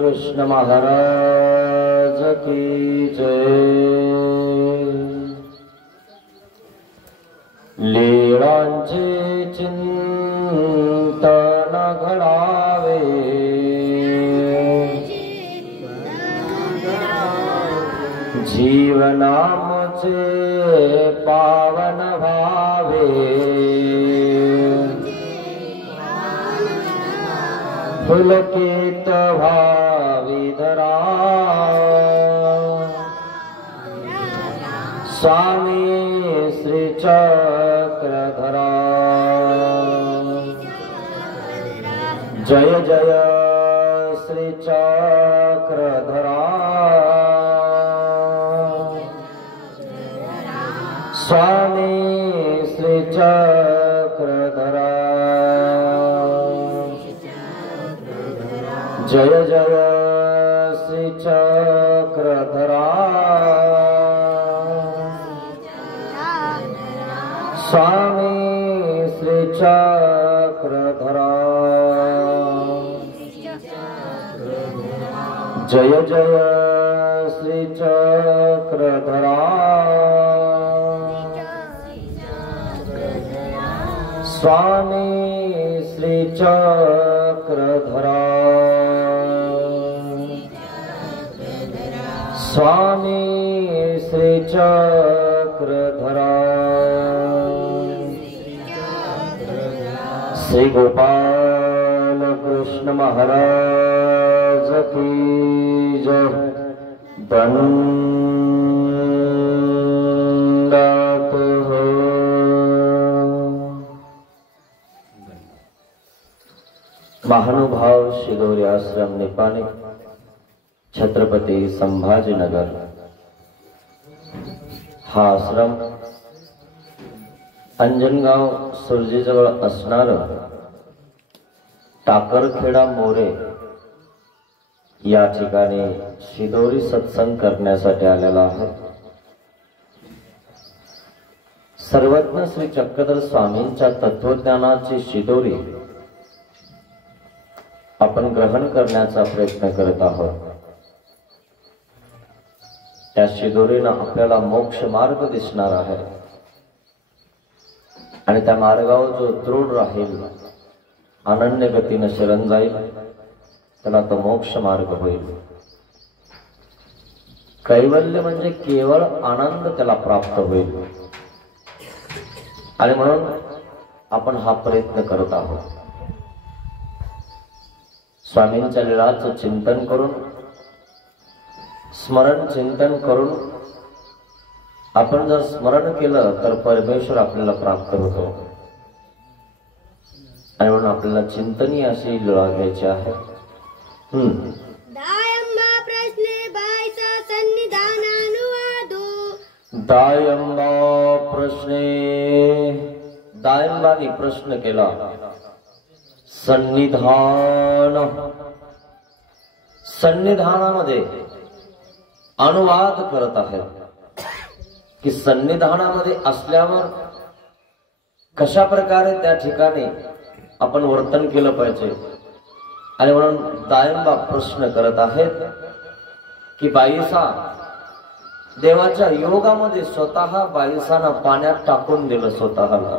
कृष्ण महाराज की जय। लीळांचे चिंतन घडावे, जीवनामचे पावन भावे, पुलकित भावी धरा, स्वामी श्री चक्रधरा। जय जय श्री चक्रधरा, स्वामी श्री चक्रधरा। जय जय श्री चक्रधरा, स्वामी श्री चक्रधरा। जय जय श्री चक्रधरा, स्वामी श्री चक्रधरा। स्वामी श्री चक्रधरा। श्री गोपाल कृष्ण महाराज की जय। दंडवत हो। महानुभाव शिदोरी आश्रम निपाणी, छत्रपती संभाजीनगर। हा आश्रम अंजनगाव सुरजीजवळ असणार टाकरखेडा मोरे या ठिकाणी शिदोरी सत्संग करण्यासाठी आलेला आहे। सर्वज्ञ श्री चक्रधर स्वामींच्या तत्वज्ञानाची शिदोरी आपण ग्रहण करण्याचा प्रयत्न करत आहोत। त्या शिदोरीनं आपल्याला मोक्ष मार्ग दिसणार आहे आणि त्या मार्गावर जो दृढ राहील, अनन्य गतीने शरण जाईल, त्याला तो मोक्ष मार्ग होईल। कैवल्य म्हणजे केवळ आनंद त्याला प्राप्त होईल आणि म्हणून आपण हा प्रयत्न करत आहोत। स्वामींच्या लीळाचं चिंतन करून, स्मरण चिंतन करून आपण जर स्मरण केलं तर परमेश्वर आपल्याला प्राप्त होतो आणि म्हणून आपल्याला चिंतनीय अशी लीळा घ्यायची आहे। दायंबा प्रश्ने बाईचा सन्निधानानुवादो। दायंबा प्रश्ने, दायंबाने प्रश्न केला। सन्निधान, सन्निधानामध्ये अनुवाद करत आहे की सन्निधानामध्ये असल्यावर कशा प्रकारे त्या ठिकाणी आपण वर्तन केलं पाहिजे। आणि म्हणून दायंबा प्रश्न करत आहेत की बाईसा, देवाच्या योगामध्ये स्वतः बाईसानं पाण्यात टाकून दिलं स्वतःला।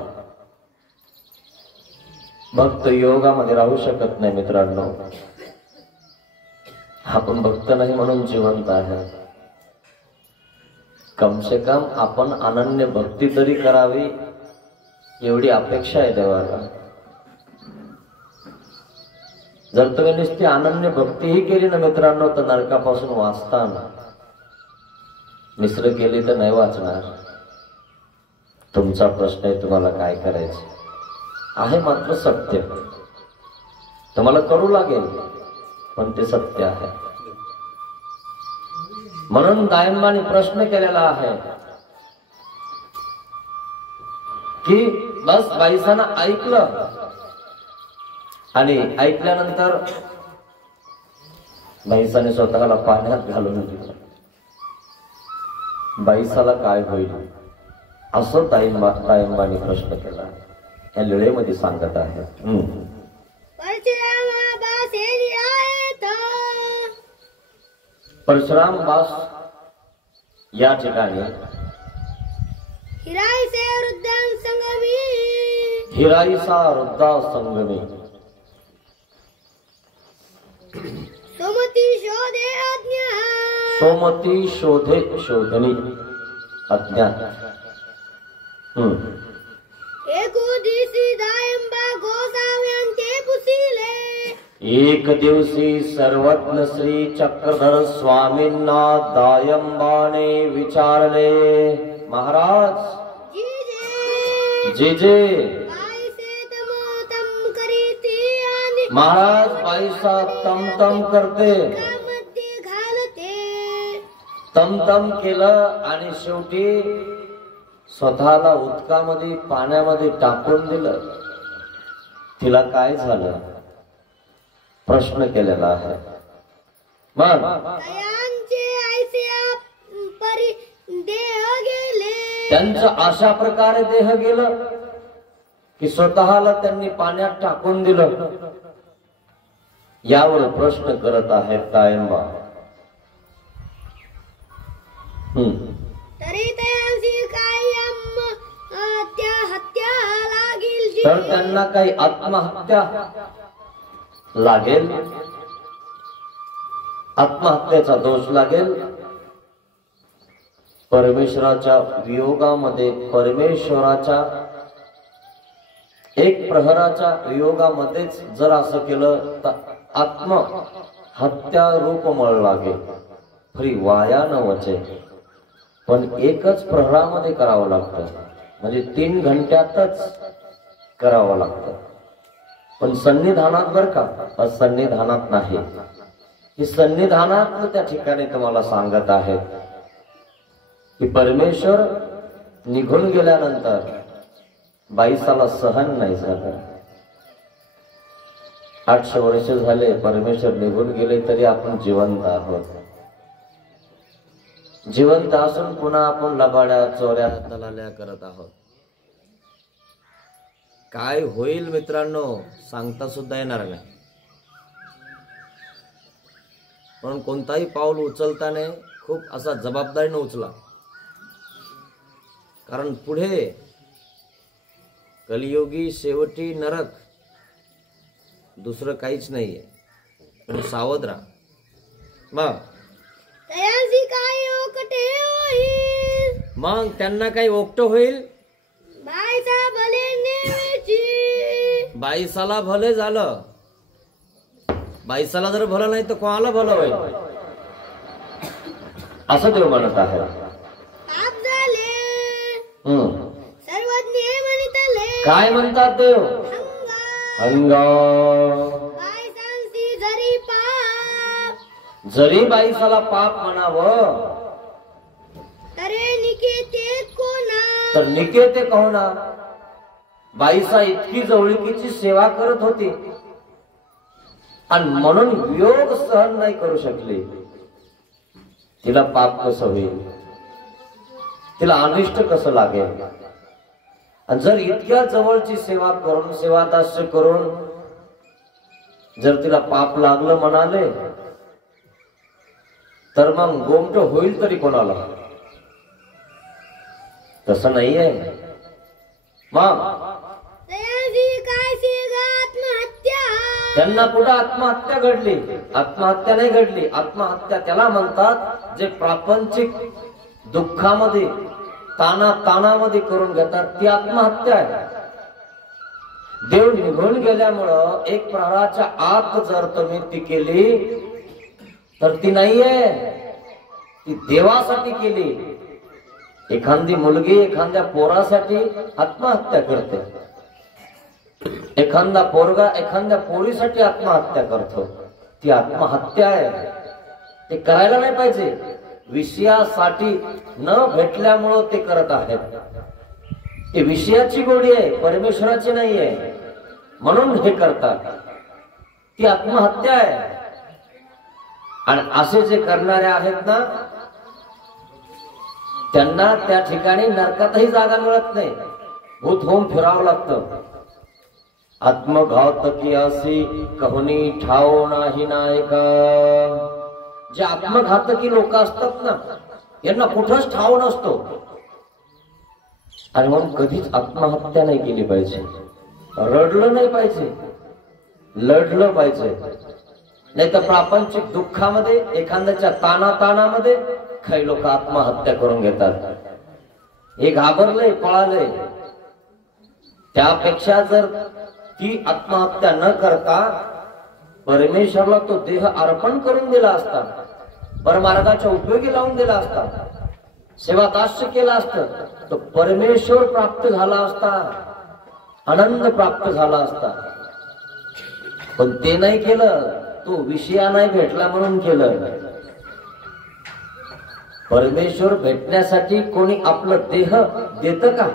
भक्त योगामध्ये राहू शकत नाही मित्रांनो। आपण भक्त नाही म्हणून जिवंत आहे। कम से कम आपण अनन्य भक्ती तरी करावी एवढी अपेक्षा आहे देवाला। जर तुम्ही नुसती अनन्य भक्तीही केली ना मित्रांनो तर नरकापासून वाचता ना, मिश्र केली तर नाही वाचणार। तुमचा प्रश्न आहे तुम्हाला काय करायचं आहे, मात्र सत्य तुम्हाला करू लागेल पण ते सत्य आहे। म्हणून दायंबाने प्रश्न केलेला आहे की बस बाईसानं ऐकलं आणि ऐकल्यानंतर बाईसाने स्वतःला पाण्यात घालून दिलं। बाईसाला काय होईल असं दायंबाने प्रश्न केला। या लीळेमध्ये सांगत आहे। परशुराम बास या ठिकाणी हिराईसे वृद्धां संगमी हिराईसा वृद्धा संगमी सोमती शोधे आज्ञा सोमती शोधे शोधनी अज्ञात एको दिवशी दायंबा गोसाव्यांचे पुसिले एक दिवशी सर्वज्ञ श्री चक्रधर स्वामींना दायंबाने विचारले, महाराज जे जे महाराज पैसा तम तम करते, तम तम केलं आणि शेवटी स्वतःला उदकामध्ये पाण्यामध्ये टाकून दिलं. तिला काय झालं प्रश्न केलेला आहे. मग त्यांचं अशा प्रकारे देह गेलं की स्वतःला त्यांनी पाण्यात टाकून दिलं. यावर प्रश्न करत आहेत दायंबा. तर त्यांना काही आत्महत्या लागेल, आत्महत्येचा दोष लागेल. परमेश्वराच्या वियोगामध्ये, परमेश्वराच्या एक प्रहराच्या वियोगामध्येच जर असं केलं तर आत्महत्या रूप मळ लागेल. खरी वाया न वचे, पण एकच प्रहरामध्ये करावं लागतं, म्हणजे 3 घंट्यातच करावं लागतं. पण सन्निधानात बर का, असन्निधानात नाही. ही सन्निधानात त्या ठिकाणी तुम्हाला सांगत आहेत की परमेश्वर निघून गेल्यानंतर बाईसाला सहन नाही झालं. 800 वर्ष झाले परमेश्वर निघून गेले तरी आपण जिवंत आहोत. जिवंत असून पुन्हा आपण लबाड्या चोऱ्या दलाल्या करत आहोत. काय होईल मित्रांनो सांगता सुद्धा येणार नाही. पण कोणताही पाऊल उचलताना खूप असा जबाबदारीने उचला, कारण पुढे कलियुगी शेवटी नरक, दुसरं काहीच नाहीये. पण सावध राहा. मग त्यांना काही ओकट होईल. बाईसाला भले झालं, बाईसाला जर भलं नाही तर कोणाला भलं होईल असं देव म्हणत आहे. काय म्हणतात देव? हंगा जरी बाईसाला पाप म्हणावं तर निकेते कोणा. बाईसा इतकी जवळकीची सेवा करत होती आणि म्हणून वियोग सहन नाही करू शकली. तिला पाप कसं होईल, तिला अनिष्ट कसं लागेल. आणि जर इतक्या जवळची सेवा करून, सेवादास्य करून जर तिला पाप लागलं म्हणाले तर मग गोमट होईल तरी कोणाला. तसं नाहीये. मग त्यांना कुठं आत्महत्या घडली? आत्महत्या नाही घडली. आत्महत्या त्याला म्हणतात जे प्रापंचिक दुःखामध्ये ताणामध्ये करून घेतात, ती आत्महत्या आहे. देव निघून गेल्यामुळं एक प्रहराच्या आत जर तुम्ही ती केली तर ती नाहीये, ती देवासाठी केली. एखादी मुलगी एखाद्या पोरासाठी आत्महत्या करते, एखादा पोरगा एखाद्या पोरीसाठी आत्महत्या करतो. ती आत्महत्या आहे. ते करायला नाही पाहिजे. विषयासाठी न भेटल्यामुळं ते करत आहेत. ते विषयाची गोडी आहे, परमेश्वराची नाही आहे, म्हणून हे करतात. ती आत्महत्या आहे. आणि असे जे करणारे आहेत ना त्यांना त्या ठिकाणी नरकातही जागा मिळत नाही, भूत होऊन फिरावं लागतं. आत्मघातकी असी कहुनी ठाव नाही नायका. जे आत्मघातकी लोक असतात ना, यांना कुठंच ठाव नसतो. आणि म्हणून कधीच आत्महत्या नाही केली पाहिजे, रडलं नाही पाहिजे, लढलं पाहिजे. नाही तर प्रापंचिक दुःखामध्ये, एखाद्याच्या ताणाताणामध्ये काही लोक आत्महत्या करून घेतात. हे घाबरले, पळाले. त्यापेक्षा जर ती आत्महत्या न करता परमेश्वरला तो देह अर्पण करून दिला असता, परमार्गाच्या उपयोगी लावून दिला असता, सेवादास्य केला असतं, तो परमेश्वर प्राप्त झाला असता, आनंद प्राप्त झाला असता. पण ते नाही केलं, तो विषया नाही भेटला म्हणून केलं. परमेश्वर भेटण्यासाठी कोणी आपलं देह देतं का?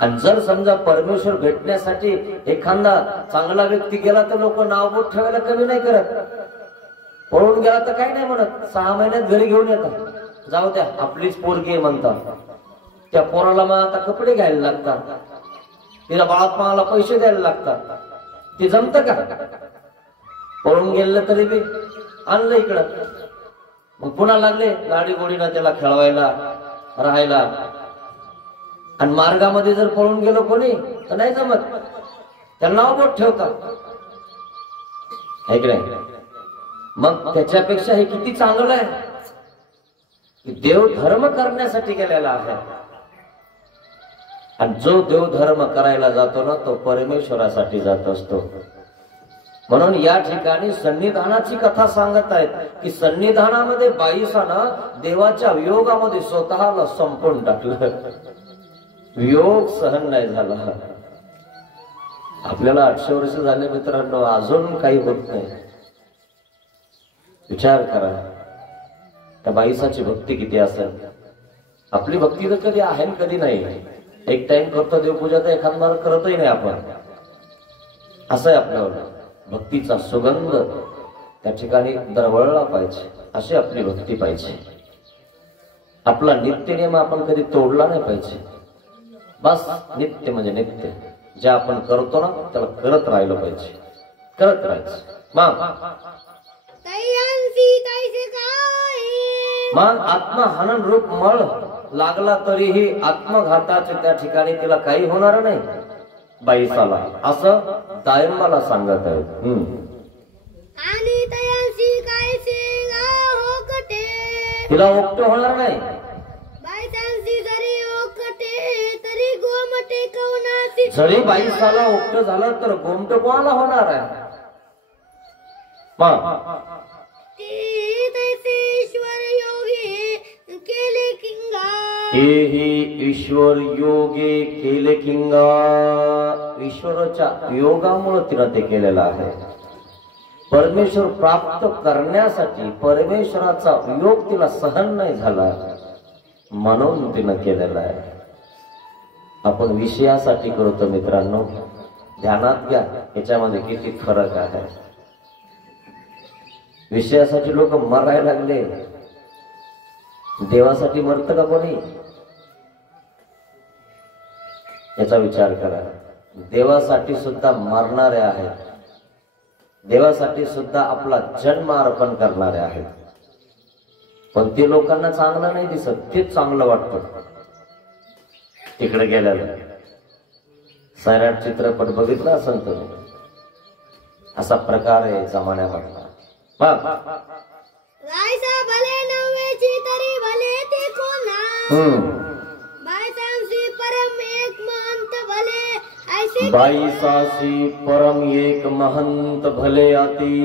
आणि जर समजा परमेश्वर भेटण्यासाठी एखादा चांगला व्यक्ती गेला तर लोक नाव बोट ठेवायला कमी नाही करत. पळून गेला तर काही नाही म्हणत, 6 महिन्यात घरी घेऊन येतात. जाऊ द्या, आपलीच पोरगी म्हणतात. त्या पोराला मग आता कपडे घ्यायला लागतात, तिला बाळात्माला पैसे द्यायला लागतात. ते जमतं का? पळून गेलं तरी बी आणलं इकडं. मग पुन्हा लागले गाडी गोडीनं त्याला खेळवायला, राहायला. आणि मार्गामध्ये जर पळून गेलो कोणी तर नाही जमत, त्याला नाव बोट ठेवतात. ऐकलंय? मग त्याच्यापेक्षा हे किती चांगलं आहे की देव धर्म करण्यासाठी गेलेला आहे. आणि जो देव धर्म करायला जातो ना, तो परमेश्वरासाठी जात असतो. म्हणून या ठिकाणी सन्निधानाची कथा सांगत आहेत की सन्निधानामध्ये बाईसानं देवाच्या वियोगामध्ये स्वतःला संपवून टाकलं. वियोग सहन नाही झाला. आपल्याला 800 वर्ष झाले मित्रांनो, अजून काही होत नाही. विचार करा, त्या बाईसाची भक्ती किती असेल. आपली भक्ती तर कधी आहे कधी नाही. एक टाइम करतो देवपूजा तर एखादा करतही नाही आपण. असं आहे आपल्यावर. भक्तीचा सुगंध त्या ठिकाणी दरवळला पाहिजे, अशी आपली भक्ती पाहिजे. आपला नित्यनियम आपण कधी तोडला नाही पाहिजे. बस नित्य म्हणजे नित्य, जे आपण करतो ना त्याला करत राहिलं पाहिजे, करत राहायचं. मग आत्महनन रूप मळ लागला तरीही आत्मघाताचे त्या ठिकाणी तिला काही होणार नाही बाईसाला, असं दायंबाला सांगत आहे. आणि तयांसी कायसे होकटे, तिला ओकट होणार नाही. बायतांसी जरी ओकटे तरी गोमटे कवनासी, जरी बाईसाला ओकट झालं तर गोमट कोणाला होणार आहे? ते तैसे ईश्वर योगी केले किंगा, हेही ईश्वर योगे केले किंगा. ईश्वराच्या योगामुळे तिनं ते केलेलं आहे. परमेश्वर प्राप्त करण्यासाठी परमेश्वराचा योग तिला सहन नाही झाला म्हणून तिनं केलेला आहे. आपण विषयासाठी करतो मित्रांनो, ध्यानात घ्या याच्यामध्ये किती फरक आहे. विषयासाठी लोक मरायला लागले, देवासाठी मरत का कोणी? याचा विचार करा. देवासाठी सुद्धा मरणारे आहेत, देवासाठी सुद्धा आपला जन्म अर्पण करणारे आहेत. पण ते लोकांना चांगलं नाही दिसत, तेच चांगलं वाटतं. तिकडे गेल्याला सैराट चित्रपट बघितला असेल तुम्ही, असा प्रकार आहे जमान्यामधला. रायसा भले नव्हेची तरी भले ते कोणा, बायसांसी परम एक महंत भले ऐसे, बाईसासी परम एक महंत भले आती.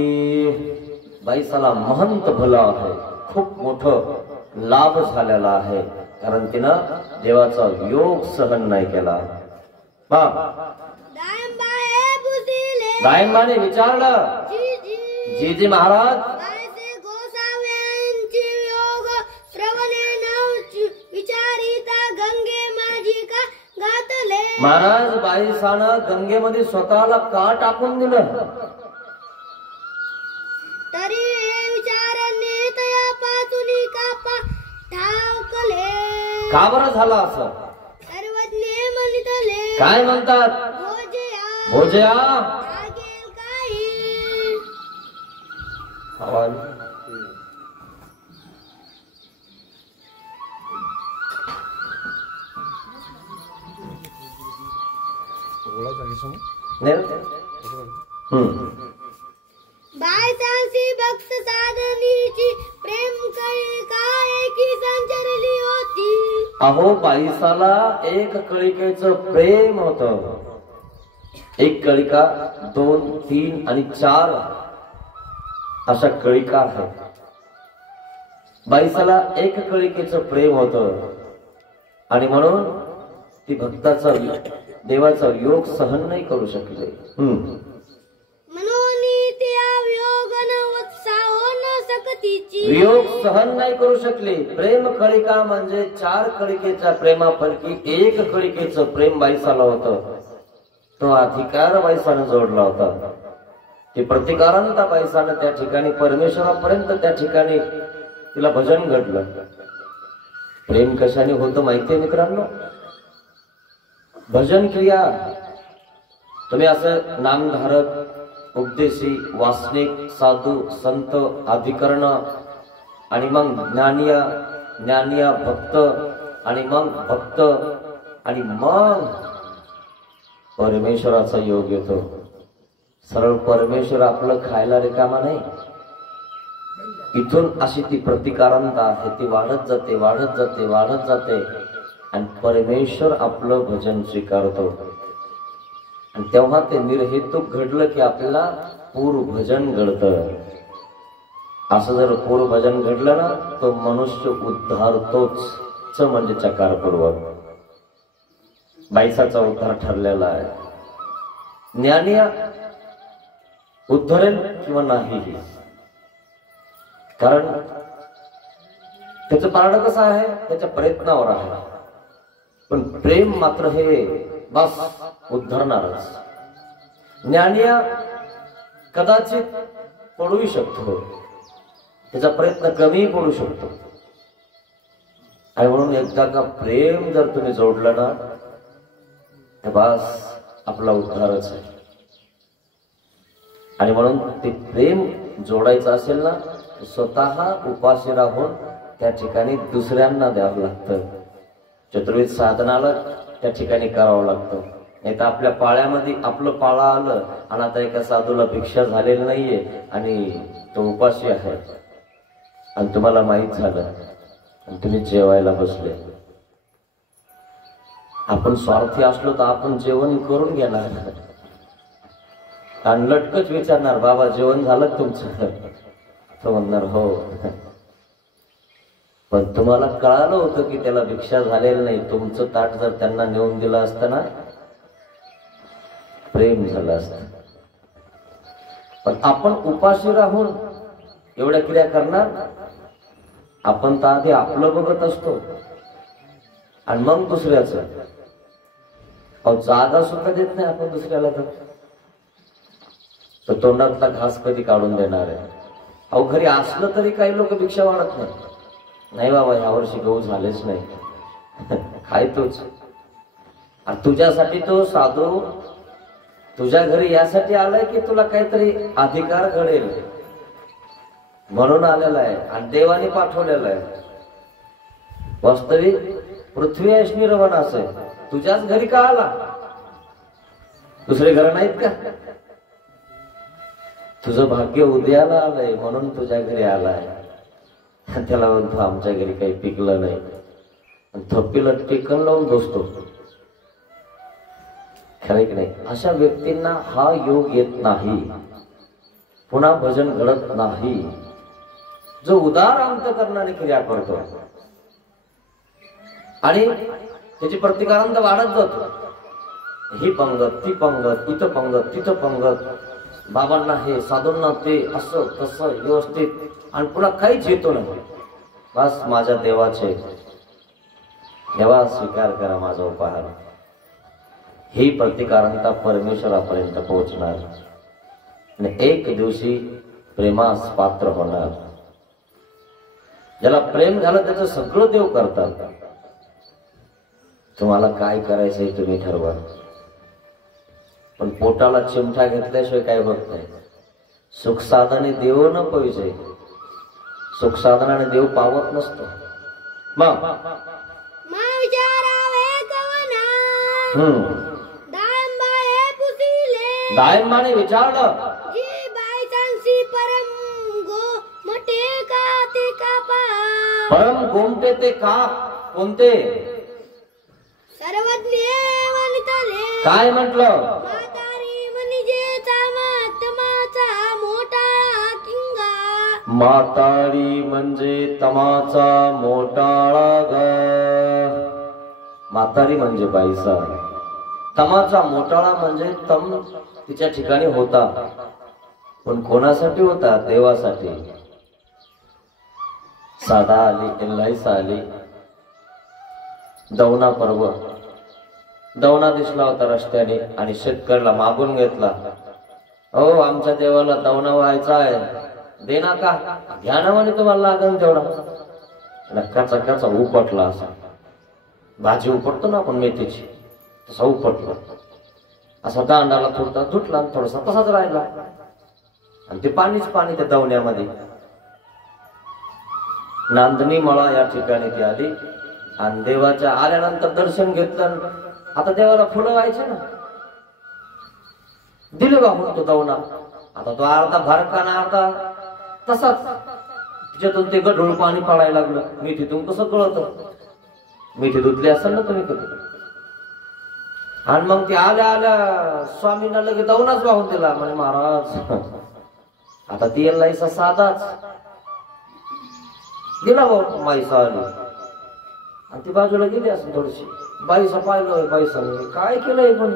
बाईसाला महंत भला आहे, खूप मोठं लाभ झालेला आहे, कारण तिनं देवाचा योग सहन नाही केला. दायंबाने विचारलं, जी महाराज, गोसाव्यांची योग श्रवणे नव विचारिता गंगे माझी का घातले. महाराज, बाईसानं गंगेमध्ये स्वतःला का टाकून दिलं? तरी हे विचारणे तया पाचुनी कापा ठावकले. का बरं झालं असं? सर्वज्ञ म्हणतले, काय म्हणतात? भोजया बायसांसी भक्त साधनीची प्रेम कळी काय की संचरली होती. अहो बाईसाला एक कळिकेचं प्रेम होत. एक कळिका, 2, 3 आणि 4 अशा कळिका आहेत. बाईसाला एक कळिकेचं प्रेम होत आणि म्हणून ती भक्ताचा देवाचा योग सहन नाही करू शकले. म्हणून त्या वियोग न उत्साह न सकतीची वियोग सहन नाही करू शकले. प्रेम कळिका म्हणजे 4 कळिकेच्या प्रेमापैकी एक कळिकेचं प्रेम बाईसाला होतं. तो अधिकार बाईसानं जोडला होता. ती प्रतिकारांता बाईसानं त्या ठिकाणी परमेश्वरापर्यंत त्या ठिकाणी तिला भजन घडलं. प्रेम कशाने होतं माहितीये मित्रांनो? भजन क्रिया. तुम्ही असं नामधारक, उपदेशी, वासनिक, साधू, संत, अधिकरण आणि मग ज्ञानिया भक्त आणि मग भक्त आणि मग परमेश्वराचा योग येतो. सरळ परमेश्वर आपलं खायला रिकामा नाही. इथून अशी ती प्रतिकारांता आहे, ती वाढत जाते वाढत जाते वाढत जाते आणि परमेश्वर आपलं भजन स्वीकारतो. आणि तेव्हा ते निर्हेतुक घडलं की आपल्याला पूर्व भजन घडतं. असं जर पूर्व भजन घडलं ना तो मनुष्य उद्धारतोच म्हणजे चकारपूर्वक. बाईसाचा उद्धार ठरलेला आहे. ज्ञानिया उद्धरेल किंवा नाही, कारण त्याचं पारडं कसं आहे, त्याच्या प्रयत्नावर आहे. पण प्रेम मात्र हे बस उद्धरणारच. ज्ञानिया कदाचित पडूही शकतो, त्याचा प्रयत्न कमी पडू शकतो. आणि म्हणून एकदा का प्रेम जर तुम्ही जोडलं ना तर बस आपला उद्धारच आहे. आणि म्हणून ते प्रेम जोडायचं असेल ना स्वतः उपाशी राहून त्या ठिकाणी दुसऱ्यांना द्यावं लागतं. चतुर्विध साधनाला त्या ठिकाणी करावं लागतं. नाही तर आपल्या पाळ्यामध्ये आपलं पाळा आलं आणि आता एका साधूला भिक्षा झालेली नाहीये आणि तो उपाशी आहे आणि तुम्हाला माहित झालं आणि तुम्ही जेवायला बसले. आपण स्वार्थी असलो तर आपण जेवण करून घेणार आणि लटकच विचारणार, बाबा जेवण झालं तुमचं? तो म्हणणार हो. पण तुम्हाला कळालं होतं की त्याला भिक्षा झालेली नाही. तुमचं ताट जर त्यांना नेऊन दिलं असतं ना प्रेम झालं असतं. पण आपण उपाशी राहून एवढ्या क्रिया करणार. आपण तर आधी आपलं बघत असतो आणि मग दुसऱ्याचं. जागा सुद्धा देत नाही आपण दुसऱ्याला. तर तोंडातला घास कधी काढून देणार आहे? अहो घरी असलं तरी काही लोक भिक्षा वाढत नाही. नाही बाबा यावर्षी गहू झालेच नाही, खायतोच. आणि तुझ्यासाठी तो साधू तुझ्या घरी यासाठी आलाय की तुला काहीतरी अधिकार घडेल म्हणून आलेला आहे आणि देवाने पाठवलेला आहे. वास्तविक पृथ्वी अश्मी रवण असे तुझ्याच घरी का आला? दुसरे घर नाहीत का? तुझं भाग्य उद्याला आलंय म्हणून तुझ्या घरी आलाय. त्याला म्हणतो आमच्या घरी काही पिकलं नाही, थप्पीला टेकन लावून बसतो. खरं की नाही? अशा व्यक्तींना हा योग येत नाही, पुन्हा भजन घडत नाही. जो उदार अंतकरणाने क्रिया करतो आणि त्याची प्रतिकारांत वाढत जातो. ही पंगत ती पंगत, इथं पंगत तिथं पंगत, बाबांना हे साधूंना ते, असं तसं व्यवस्थित, आणि पुन्हा काहीच येतो नाही. बस माझ्या देवाचे देवा स्वीकार करा माझा उपहार. ही प्रतिकारांता परमेश्वरापर्यंत पोहोचणार आणि एक दिवशी प्रेमास पात्र होणार. ज्याला प्रेम झालं त्याचं सगळं देव करतात. तुम्हाला काय करायचंय तुम्ही ठरवा, पण पोटाला चिमठा घेतल्याशिवाय काय होत नाही. सुख साधने देव न पाहिजे. सुख साधनाने देव पावत नसतो. मग मा विचारावे कवना दायंबाळे पुसिले दायंबाने विचारलं जी बाई सांसी परम गो मटे का ते कापा परम गोमटे ते का कोणते सर्वज्ञ वनितले काय म्हटलं म्हातारी म्हणजे तमाचा मोठाळा किंगा म्हातारी म्हणजे तमाचा मोठाळा ग. म्हातारी म्हणजे बाईसा, तमाचा मोठाळा म्हणजे तम तिच्या ठिकाणी होता, पण कोणासाठी होता? देवासाठी. साधा आली, एल्लाईसा आली, दवना पर्व दवना दिसला होता रस्त्याने आणि शेतकऱ्याला मागून घेतला. हो आमच्या देवाला दवना व्हायचा आहे, देना का? घ्या ना म्हणे, तुम्हाला लागेल तेवढा. नक्काचा काचा उपटला, असा भाजी उपटतो ना आपण मेथीची, तसा उपटला. असा दांडाला थोडा तुटला, थोडासा तसाच राहिला आणि ते पाणीच पाणी त्या दवण्यामध्ये. नांदणी मळा या ठिकाणी ती आली आणि देवाच्या आल्यानंतर दर्शन घेतलं. आता देवाला फुलं व्हायचे ना, दिले वाहून तो दवना. आता तो अर्धा भरकाना अर्धा तसाच, तिच्यातून ते गढूळ पाणी पडायला लागलं. मिठीतून कसं कळत? मिठी धुतली असेल ना तुम्ही कधी. आणि मग ते आल्या आल्या स्वामींना लगेच दवनाच वाहून दिला. म्हणे महाराज आता ती यायला साधाच दिला भाऊ. माईसा आली आणि ती बाजूला गेली असं थोडीशी. बाईसा पाहिलं, बाईसा काय केलंय कोणी?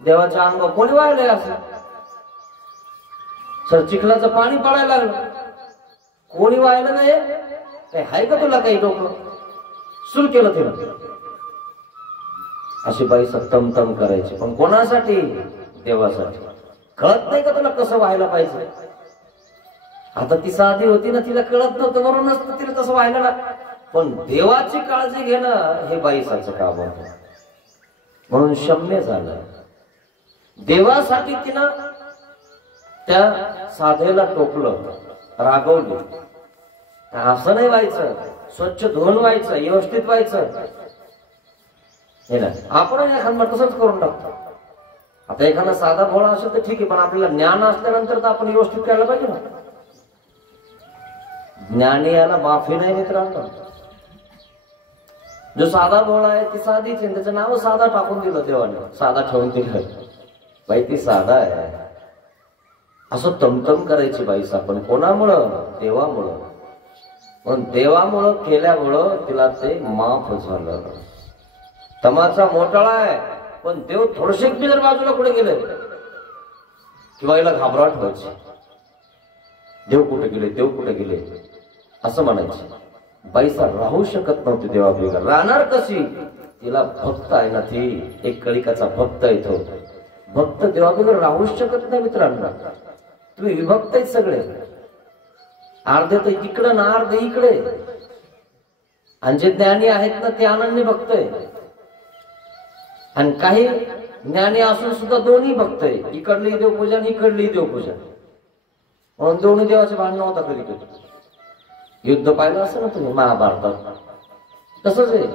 देवाच्या अंगावर कोणी वाहिलंय असं? सर चिखलाचं पाणी पडायला लागलं, कोणी वाहिलं नाही? काय हाय का तुला काही डोकं? सुरू केलं तिला. अशी बाईसा तमतम करायची, पण कोणासाठी? देवासाठी. कळत नाही का तुला कसं व्हायला पाहिजे? आता ती साधी होती ना, तिला कळत नव्हतं म्हणूनच तिला तसं व्हायला लागलं. पण देवाची काळजी घेणं हे बाईसाचं काम होतं, म्हणून शम्य झालं. देवासाठी तिनं त्या साधेला टोकलं, रागवली. असं नाही व्हायचं, स्वच्छ धुवून व्हायचं, व्यवस्थित व्हायचं. हे ना आपण एखादा तसंच करून टाकतो. आता एखादा साधा भोळा असेल तर ठीक आहे, पण आपल्याला ज्ञान असल्यानंतर तर आपण व्यवस्थित करायला पाहिजे ना. ज्ञानी याला माफी नाही मित्रांनो. जो साधा भोळा आहे ती साधीच आहे, त्याचं नाव साधा टाकून दिलं देवाने, साधा ठेवून दिलं. बाई ती साधा आहे असं तमतम करायची बाईस आपण. कोणामुळं? देवामुळं. पण देवामुळं केल्यामुळं तिला ते माफ झालं. तमाचा मोठाळा आहे, पण देव थोडसे जर बाजूला कुठे गेले किंवा हिला घाबराट व्हायची. देव कुठे गेले, देव कुठे गेले असं म्हणायचे. बाईसा राहू शकत नव्हती देवाबिगर. राहणार कशी? तिला भक्त आहे ना, ती एक कळिकाचा भक्त आहे. तो भक्त देवाबिगर राहूच शकत नाही मित्रांनो. तुम्ही विभक्त आहेत सगळे, अर्धे तर इकडं ना अर्धे इकडे. आणि जे ज्ञानी आहेत ना ते अनन्य भक्त आहे, आणि काही ज्ञानी असून सुद्धा दोन्ही भक्त आहे. इकडली देवपूजा आणि इकडली देवपूजा, म्हणून दोन्ही देवाचे भांडण होता. कधी कधी युद्ध पाहिलं असं ना तुम्ही महाभारतात, तसंच आहे.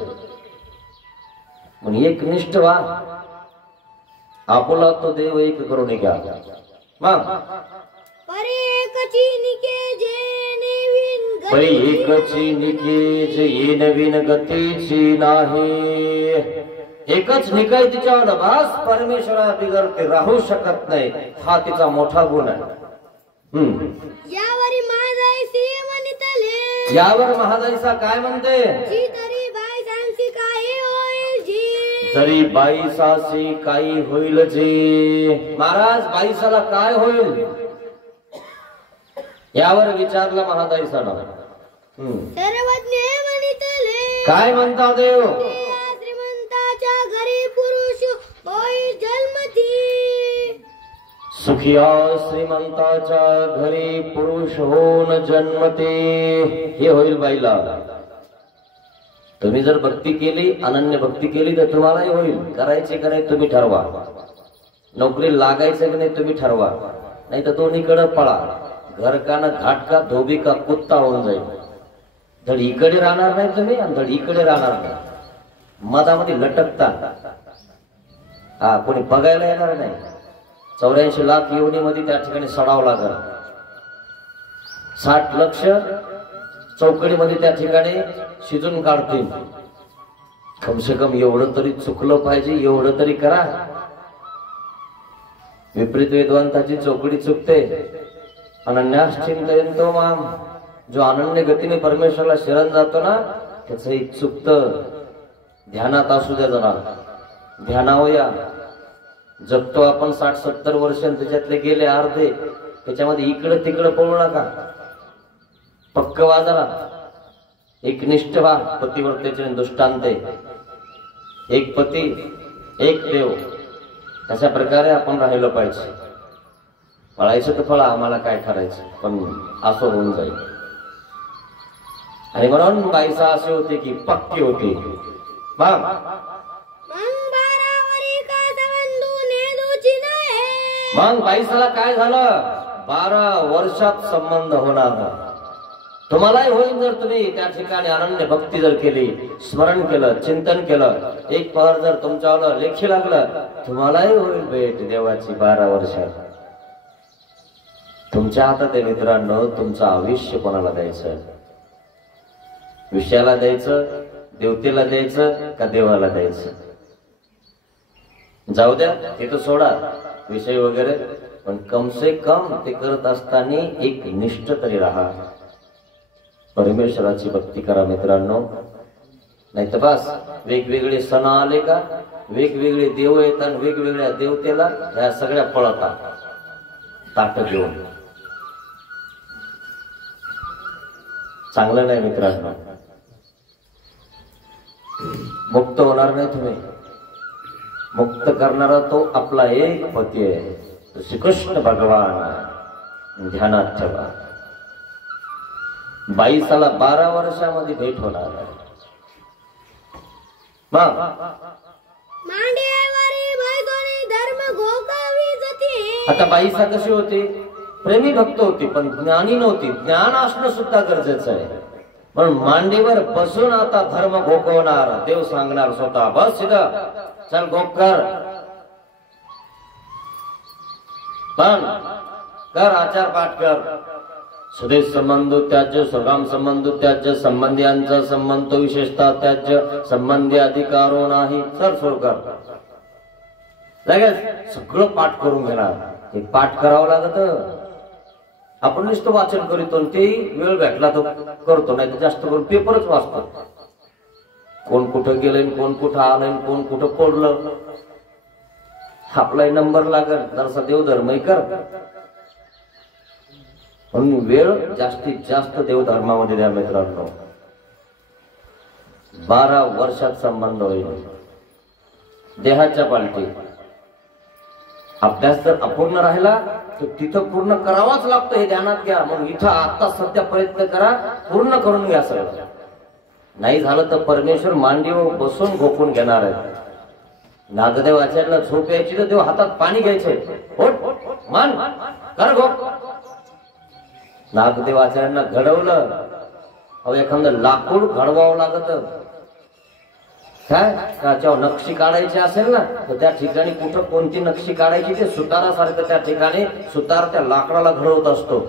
म्हणून एक निष्ठ व्हा, आपुला तो देव एक करून घ्या. मग परी एकची निके जे ये नवीन गतीची नाही. एकच निकाय तिच्यावर भास, परमेश्वरा बिगर ते राहू शकत नाही. हा तिचा मोठा गुण आहे. यावरी महादाईसी वनितले, यावर महादाईसा काय म्हणते? जी तरी बाई सांसी काही होईल जी, जरी बाईसासी काही होईल जी. महाराज बाईसाला काय होईल यावर विचारलं महादाईसानं. सर्वज्ञ वनितले, काय म्हणता देव? श्रीमंताच्या घरी पुरुष होई जन्मती, सुखिया श्रीमंताच्या घरी पुरुष होऊन जन्मते. हे होईल बाईला. तुम्ही जर भक्ती केली, अनन्य भक्ती केली तर तुम्हालाही होईल. करायचे का नाही तुम्ही ठरवा. नोकरी लागायचं की नाही तुम्ही ठरवा, नाही तर दोन्हीकडे पळा. घर का ना घाट का धोबी का कुत्ता होऊन जाईल. धड इकडे राहणार नाही तुम्ही आणि धड इकडे राहणार नाही, मधामध्ये लटकता. हा, कोणी बघायला येणार नाही. 84 लाख योनीमध्ये त्या ठिकाणी सडावं लागल. 60 लक्ष चौकडीमध्ये त्या ठिकाणी शिजून काढतील. कमसे कम एवढं तरी चुकलं पाहिजे, एवढं तरी करा. विपरीत वेदवंताची चौकडी चुकते. अनन्यास चिंतयन्तो माम, जो अनन्य गतीने परमेश्वराला शरण जातो ना, त्याचं एक चुकतं. ध्यानात असू द्या जरा, ध्यानावर या. जगतो आपण 60-70 वर्ष, त्याच्यातले गेले अर्धे. त्याच्यामध्ये इकडं तिकडं पळू नका. पक्क व्हा जरा, एकनिष्ठ व्हा. पतिव्रतेचे दृष्टांत, एक पती एक देव, तशा प्रकारे आपण राहिलं पाहिजे. फळायचं तर फळा, आम्हाला काय करायचं, पण असं होऊन जाईल. आणि म्हणून बाईसा असे होते की पक्की होती. मग बाईसाला काय झालं, 12 वर्षात संबंध होणार. तुम्हालाही होईल जर तुम्ही त्या ठिकाणी अनन्य भक्ती जर केली, स्मरण केलं, चिंतन केलं. एक पहर जर तुमच्यावर लेखी लागलं, तुम्हालाही होईल भेट देवाची 12 वर्षात. तुमच्या हातात आहे मित्रांनो, तुमचं आयुष्य कोणाला द्यायचं. विषयाला द्यायचं, देवतेला द्यायचं का देवाला द्यायचं. जाऊ द्या, ते तर सोडा विषय वगैरे, पण कम से कम ते करत असताना एक निष्ठ तरी राहा. परमेश्वराची भक्ती करा मित्रांनो. नाही तर बस वेगवेगळे सण आले का, वेगवेगळे देव येतात, वेगवेगळ्या देवतेला ह्या सगळ्या पळतात ताट घेऊन. चांगलं नाही मित्रांनो. मुक्त होणार नाही तुम्ही. मुक्त करणारा तो आपला एक पती आहे, श्रीकृष्ण भगवान. ध्यानात ठेवा. 22 12 वर्षामध्ये भेट होणार आहे. आता 22 कशी होती, प्रेमी भक्त होती, पण ज्ञानी नव्हती. ज्ञान असणं सुद्धा गरजेचं आहे. पण मांडीवर बसून आता धर्म घोकवणार. देव सांगणार स्वतः, बस इथं, चल घोक कर, पण कर, आचार पाठ कर. स्वदेश संबंध त्याज्य, स्वगाम संबंध त्याज्य, संबंधियांचा संबंध विशेषतः त्याज्य, संबंधी अधिकारो नाही. सर सोड कर. लगेच सगळं पाठ करून घेणार. ते पाठ करावं लागत. आपण नुसतं वाचन करीतो, ते वेळ भेटला तर करतो, नाही तर जास्त करून पेपरच वाचतो. कोण कुठं गेलं, कोण कुठं आलं, कोण कुठं पडलं, आपलाही नंबर लागल. जरासा देवधर्मही कर, म्हणून वेळ जास्तीत जास्त देवधर्मामध्ये द्या मित्रांनो. 12 वर्षात संबंध होईल. देहाच्या पालटी. अभ्यास जर अपूर्ण राहिला तर तिथं पूर्ण करावाच लागतो, हे ध्यानात घ्या. मग इथं आता सध्या प्रयत्न करा, पूर्ण करून घ्या सगळं. नाही झालं तर परमेश्वर मांडीवर बसून घोकून घेणार आहे. नागदेव आचार्याला झोप यायची तर देव हातात पाणी घ्यायचे, मान कर घोक. नागदेव आचार्यांना घडवलं. अहो एखादं लाकूड घडवावं लागत. काय त्याच्यावर नक्षी काढायची असेल ना, तर त्या ठिकाणी कुठं कोणती नक्षी काढायची, ते सुतारासारखं त्या ठिकाणी सुतार त्या लाकडाला घडवत असतो.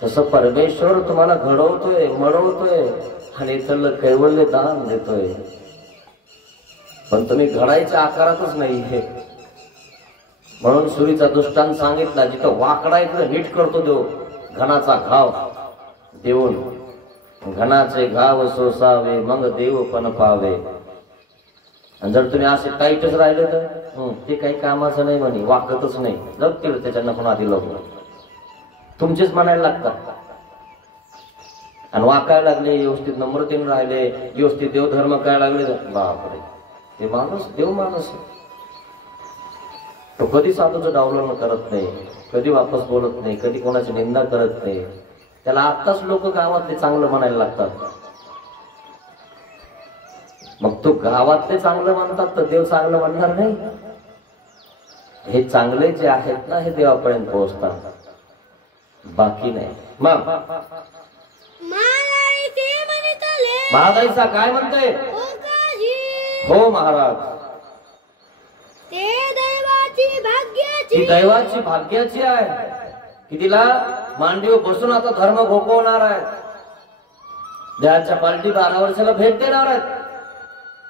तसं परमेश्वर तुम्हाला घडवतोय, मडवतोय आणि इथलं कैवल्य दान देतोय. पण तुम्ही घडायच्या आकारातच नाही हे. म्हणून सुरीचा दृष्टांत सांगितला, जिथं वाकडा इथं नीट करतो देव. घनाचा घाव देऊन, घनाचे घाव सोसावे मग देव पण पावे. आणि जर तुम्ही असे टाईटच राहिले तर ते काही कामाचं नाही म्हणे, वाकतच नाही. जगतील त्याच्या नको आधी लोक तुमचेच म्हणायला लागतात. आणि वाकायला लागले, व्यवस्थित नम्रतेने राहिले, व्यवस्थित देवधर्म करायला लागले, बापरे ते माणूस देव माणूस. तो कधी साधूचं डावलण करत नाही, कधी वापस बोलत नाही, कधी कोणाची निंदा करत नाही. त्याला आत्ताच लोक गावातले चांगलं म्हणायला लागतात. मग तो गावातले चांगलं म्हणतात तर देव चांगलं म्हणणार नाही. हे चांगले जे आहेत ना, हे देवापर्यंत पोहोचतात. बाकी नाही. मग महाराज ते म्हणतले महादाईचा काय म्हणतोय? हो काजी हो महाराज, ते दैवाची ती भाग्याची दैवाची भाग्याची आहे की तिला मांडीवर बसून आता धर्म घोकवणार आहेत. देवाच्या पालटी 12 वर्षाला भेट देणार आहेत.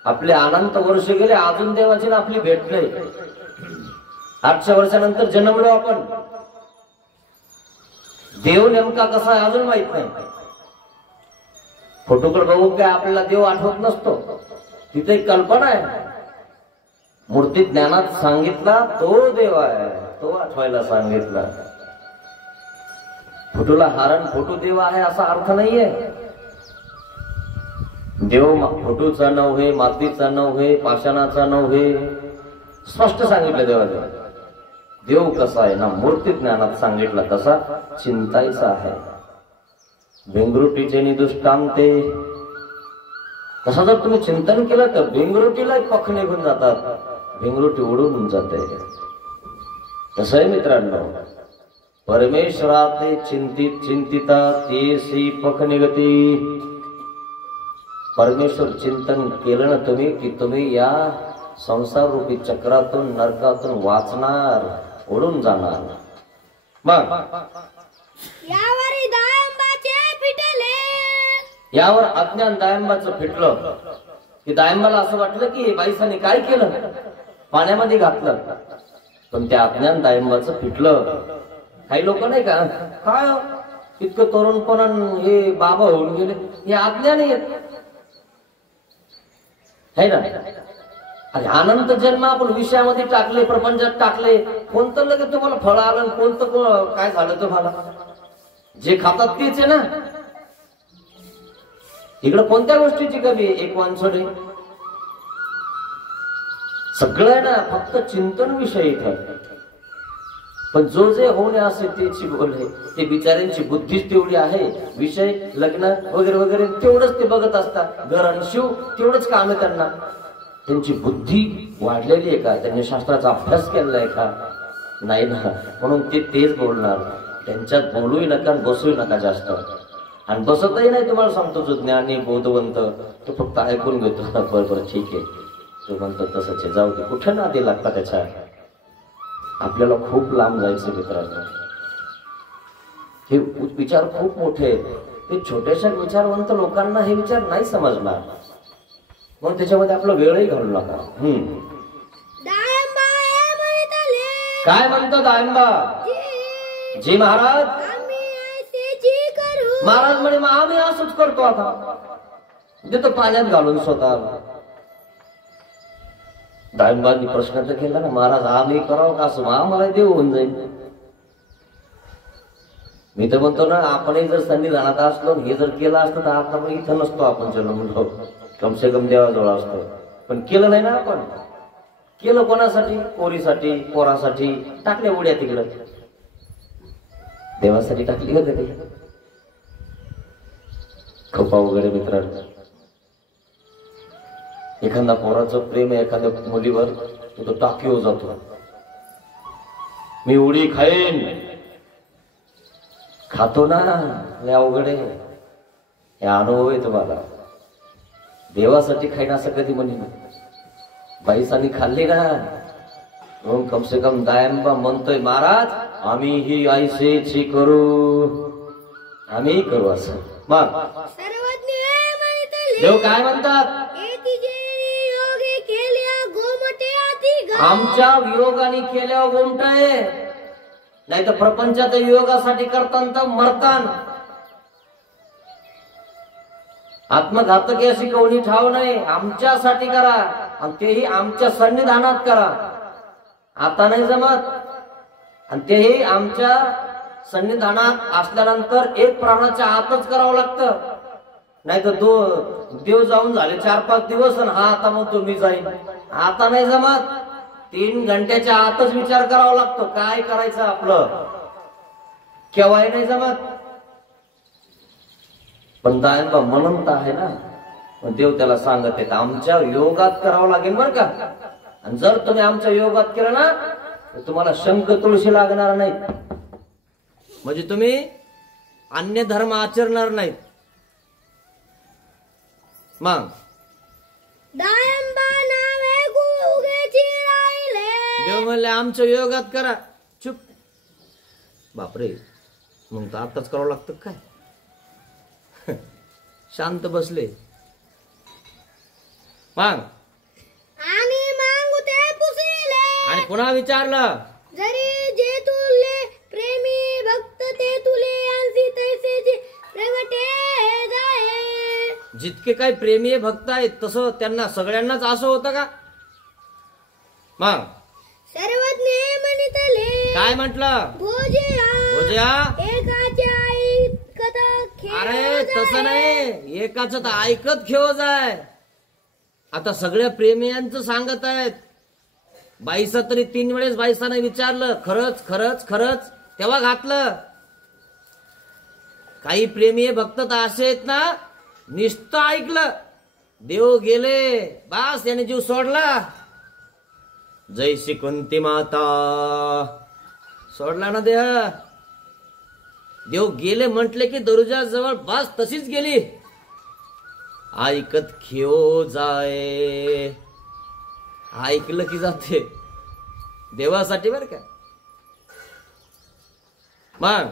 आपले अनंत वर्ष गेले, अजून देवाची ना आपली भेट नाही. 800 वर्षानंतर जन्मलो आपण. देव नेमका कसा आहे अजून माहित नाही. फोटोकडे बघू काय आपल्याला देव आठवत नसतो. तिथे एक कल्पना आहे. मूर्ती ज्ञानात सांगितला तो देव आहे, तो आठवायला सांगितला. फोटोला हारण फोटो देव आहे असा अर्थ नाहीये. देव फोटोचा नव्हे, मातीचा नव्हे, पाषाणाचा नव्हे, स्पष्ट सांगितलं देवाला. देव कसा आहे ना मूर्ती ज्ञानात सांगितला तसा चिंतायचा आहे. भेंगरुटीचे निदुष्टांते, तसं जर तुम्ही चिंतन केलं तर भेंगरुटीला पख निघून जातात, भेंगरुटी उडून जाते. तसं आहे मित्रांनो, परमेश्वराते चिंतित चिंतिता तेसी पख निगती. परमेश्वर चिंतन केलं ना तुम्ही की तुम्ही या संसार रूपी चक्रातून नरकातून वाचणार, उडून जाणार. मग यावरी दायंबाचे फिटले, यावर अज्ञान दायंबाचं फिटलं की दायंबाला असं वाटलं की बाईसाने काय केलं, पाण्यामध्ये घातलं. पण त्या अज्ञान दायंबाचं फिटलं. काही लोक नाही का काय इतकं तरुणपणान हे बाबा होऊन गेले, हे अज्ञान आहेत है ना. आणि अनंत जन्म आपण विषयामध्ये टाकले, प्रपंचात टाकले. कोणतं लगेच तुम्हाला फळ आलं, कोणतं काय झालं तुम्हाला. जे खातात तेच आहे ना. इकडे कोणत्या गोष्टीची कमी आहे, एक वानसोडे सगळं आहे ना, फक्त चिंतन विषय इथं. पण जो जे होणे असे त्याची बोले, ते बिचाऱ्यांची बुद्धीच तेवढी आहे. विषय लग्न वगैरे वगैरे तेवढंच ते बघत असतात. घर आणि शिव तेवढंच काम आहे त्यांना. त्यांची बुद्धी वाढलेली आहे का, त्यांनी शास्त्राचा अभ्यास केलेला आहे का, नाही ना. म्हणून ते तेच बोलणार. त्यांच्यात बोलूही नका, बसूही नका जास्त. आणि बसतही नाही. तुम्हाला सांगतो जो ज्ञानी बोधवंत तो फक्त ऐकून घेतो. बरोबर ठीक आहे, तो म्हणतो तसंच आहे, जाऊ दे. कुठं ना दे लागता त्याच्या. आपल्याला खूप लांब जायचं मित्रांनो. हे विचार खूप मोठे आहेत. ते छोट्याशा विचारवंत लोकांना हे विचार नाही समजणार. म्हणून त्याच्यामध्ये आपला वेळही घालू नका. दायंबा हे म्हणतले काय म्हणतो दायंबा? जी महाराज, आम्ही ऐसेची करू. महाराज म्हणे मग आम्ही असंच करतो. आता देतो पाण्यात घालून स्वतः. दायंबांनी प्रश्न तर केला ना, महाराज आम्ही करावं का असं, आम्हाला देव होऊन जाईल. मी तर म्हणतो ना, आपणही जर सन्निधानात असलो, हे जर केलं असतं तर आता पण इथं नसतो आपण जन्मलो, कमसे कम देवाजवळ असतो. पण केलं नाही ना आपण. केलं कोणासाठी? पोरीसाठी, पोरासाठी. टाकल्या उड्या तिकडं. देवासाठी टाकली का ते खोपा वगैरे मित्रांनो. एखादा पोराचं प्रेम आहे एखाद्या मुलीवर, तो टाकीवर जातो. मी उडी खाईन, खातो ना. लय अवघड आहे. हे अनुभव आहे तुम्हाला. देवासाठी खाईन असं कधी म्हणेन. बाईसानी खाल्ली ना. म्हणून कमसे कम दायंबा म्हणतोय, महाराज आम्ही ही ऐसेची करू, आम्ही करू असं. मग सर्वज्ञ हे म्हणतले देव काय म्हणतात? योगी केल्या गोमटे अति गा. आमच्या वियोगाने केल्या गोमट आहे. नाही तर प्रपंचात योगासाठी करताना मरतान. आत्मघातकी अशी कोणी ठाव नाही. आमच्यासाठी करा, आणि तेही आमच्या सन्निधानात करा. आता नाही जमत. आणि तेही आमच्या सन्निधानात असल्यानंतर एक प्राणाच्या आतच करावं लागतं. नाही तर देव जाऊन झाले 4-5 दिवस, आणि हा आता मग तुम्ही जाईल. आता नाही जमत. 3 घंट्याच्या आतच विचार करावा लागतो काय करायचं आपलं. केव्हाही नाही जमत. पण दायंबा म्हणून तर आहे ना. देव त्याला सांगत आहेत आमच्या योगात करावं लागेल बरं का. आणि जर तुम्ही आमच्या योगात केलं ना तर तुम्हाला शंख तुळशी लागणार नाही. म्हणजे तुम्ही अन्य धर्म आचरणार नाहीत. मग डाळिंबा नावे गुगेची राहिले. देव म्हणले आमच्या योगात करा. चुप. बापरे, मग तर आताच करावं लागतं काय? शांत बसले. मग आणि मागू ते पुसिले. आणि पुन्हा विचारलं, जरी जे तुले प्रेमी भक्त ते तुले अंशी तैसे जे प्रगटे जाये. जितके काही प्रेमी भक्त आहेत तसं त्यांना सगळ्यांनाच असं होतं का? मग सर्वज्ञ म्हणितले. काय म्हटलं? भोजया एकाच्या ऐकत खेळ. अरे तसं नाही, एकाच तर ऐकत खेळ जाय. आता सगळ्या प्रेमियांचं सांगत आहेत. बाईसा तरी 3 वेळेस बाईसाने विचारलं, खरंच खरंच खरंच, तेव्हा घातलं. काही प्रेमी भक्त तर असे आहेत ना, नुसतं ऐकलं, देव गेले बास याने जीव सोडला. जैसी कुंती माता सोडला ना देव गेले म्हटले की दरुजा जवळ बास तशीच गेली. ऐकत खेळ जाय. ऐकलं की जाते देवासाठी बर का. मग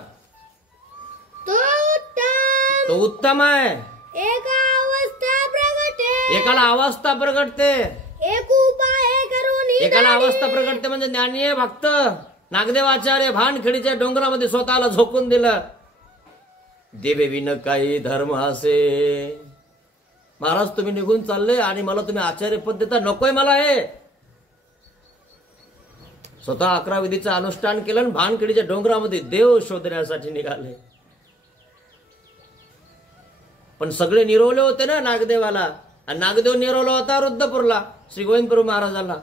तो उत्तम आहे. एका अवस्था प्रगटे. एकाला अवस्था प्रगटते. एक उपाय करून एकाला अवस्था प्रगटते म्हणजे ज्ञानी आहे भक्त. नागदेव आचार्य भानखेडीच्या डोंगरामध्ये स्वतःला झोकून दिलं. देवे विन काही धर्म असे. महाराज तुम्ही निघून चालले आणि मला तुम्ही आचार्य पद देता, नकोय मला हे. स्वतः 11 विधीचं अनुष्ठान केलं आणि भानखेडीच्या डोंगरामध्ये देव शोधण्यासाठी निघाले. पण सगळे निरवले होते ना नागदेवाला. आणि नागदेव निरवला होता रुद्रपूरला श्री गोविंदप्रभू महाराजांना.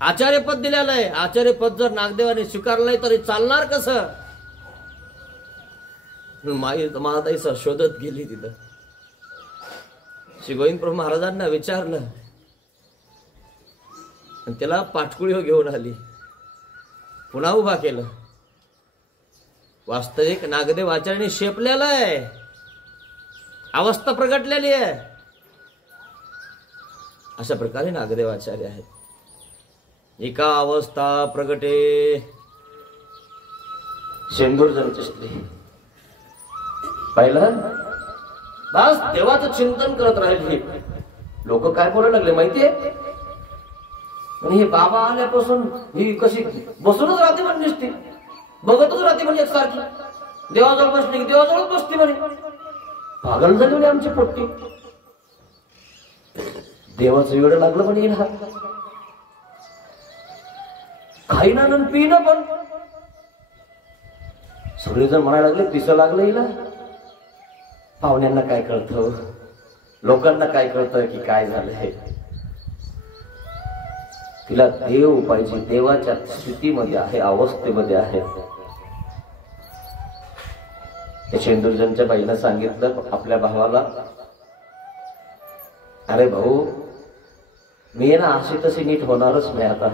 आचार्यपद दिलेलं आहे. आचार्यपद जर नागदेवाने स्वीकारलंय तरी चालणार कसं? महादाईचा शोधत गेली तिथं. श्री गोविंदप्रभू महाराजांना विचारलं आणि त्याला पाठकुळी घेऊन आली. पुन्हा उभा केलं. वास्तविक नागदेव आचार्याने शेपलेलं आहे. अवस्था प्रगटलेली आहे. अशा प्रकारे नागदेव आचार्य आहेत. एका अवस्था प्रगटे. शेंदूर जनचष्टी पाहिलं बस देवाचं चिंतन करत राहिले. लोक काय बोलायला लागले माहितीये? आणि हे बाबा आल्यापासून ही कशी बसूनच राहते म्हणजे नुसती बघतच राहते म्हणजे एकसारखी. देवाजवळ बसली की देवाजवळच बसते म्हणे. पागल झाली म्हणे आमची पोट्टी. देवाचं वेळ लागलं पण येईल. खाईना न पिणं पण. सगळेजण म्हणायला लागले पिसं लागलं हिला. पाहुण्यांना काय कळतं, लोकांना काय कळतं की काय झालंय. तिला देव पाहिजे. देवाच्या स्थितीमध्ये आहे, अवस्थेमध्ये आहे. शेंदुरजनच्या बाईनं सांगितलं आपल्या भावाला, अरे भाऊ मी ना अशी तशी नीट होणारच नाही आता.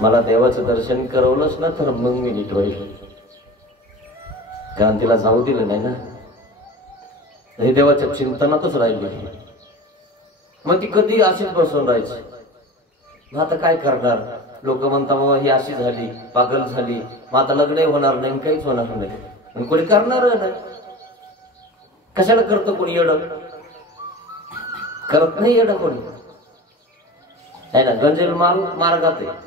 मला देवाचं दर्शन करवलंच ना तर मग मी नीट होईल. कारण तिला जाऊ दिलं नाही ना. हे देवाच्या चिंतनातच राहिली. मग ती कधी अशीच बसून राहायची. मग आता काय करणार? लोक म्हणता बाबा ही अशी झाली, पागल झाली, मग आता लग्नही होणार नाही, काहीच होणार नाही. आणि कोणी करणार नाही. कशाला करतं कोणी? येडं करत नाही. येडं कोणी आहे ना. गंजेल माल मार्गात आहे.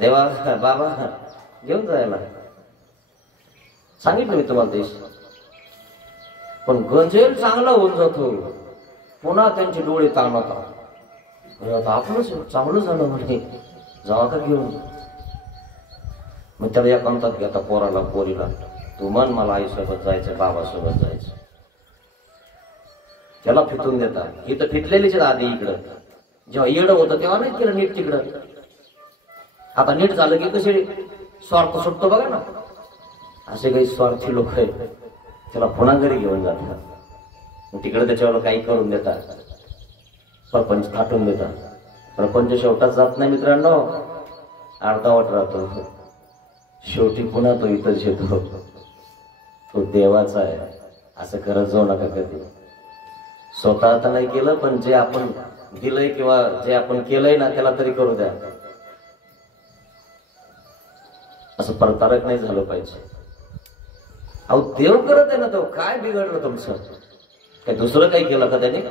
देवा बाबा घेऊन जायला सांगितलं मी तुम्हाला देश. पण गंजेल चांगला होऊन जातो. पुन्हा त्यांचे डोळे ताणवतात. आता आपणच चांगलं झालं म्हणे जावा का घेऊन. मग त्याला एकांतात घेता पोराला पोरीला. तू मन मला आईसोबत जायचं, बाबासोबत जायचं. त्याला फिटून देतात. इथं फिटलेलीच आधी इकडं. जेव्हा येडं होतं तेव्हा नाही केलं नीट तिकडं. आता नीट झालं की कसे स्वार्थ सुटतो बघा ना. असे काही स्वार्थी लोक आहेत. त्याला पुन्हा घरी घेऊन जातात. तिकडे त्याच्यावर काही करून देतात. प्रपंच थाटून देतात. प्रपंच शेवटात जात नाही मित्रांनो. अर्धावट राहतो. शेवटी पुन्हा तो इथंच येतो. तो देवाचा आहे असं करत जाऊ नका कधी. स्वतः आता नाही केलं, पण जे आपण दिलंय किंवा जे आपण केलंय ना त्याला तरी करू द्या. असं परतारक नाही झालं पाहिजे. अहो देव करत आहे ना, तो काय बिघडलं तुमचं? काय दुसरं काही केलं का त्याने?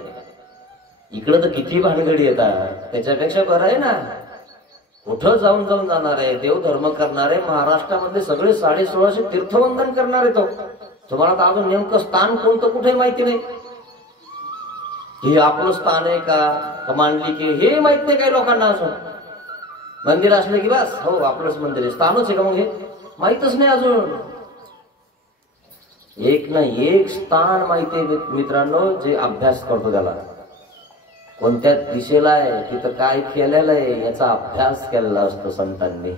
इकडं तर किती भानगडी येतात, त्याच्यापेक्षा बरं आहे ना. कुठं जाऊन जाणार आहे, देव धर्म करणार आहे. महाराष्ट्रामध्ये सगळे 1650 तीर्थवंदन करणार आहे तो. तुम्हाला तर अजून नेमकं स्थान कोणतं कुठे माहिती नाही. हे आपलं स्थान आहे का मांडली की हे माहित नाही काही लोकांना. असं मंदिर असलं की बस हो आपलंच मंदिर आहे, स्थानच आहे का मग हे माहितच नाही अजून. एक ना एक स्थान माहिती आहे मित्रांनो, जे अभ्यास करतो त्याला. कोणत्या दिशेला आहे, तिथं काय केलेलं आहे याचा अभ्यास केलेला असतो संतांनी.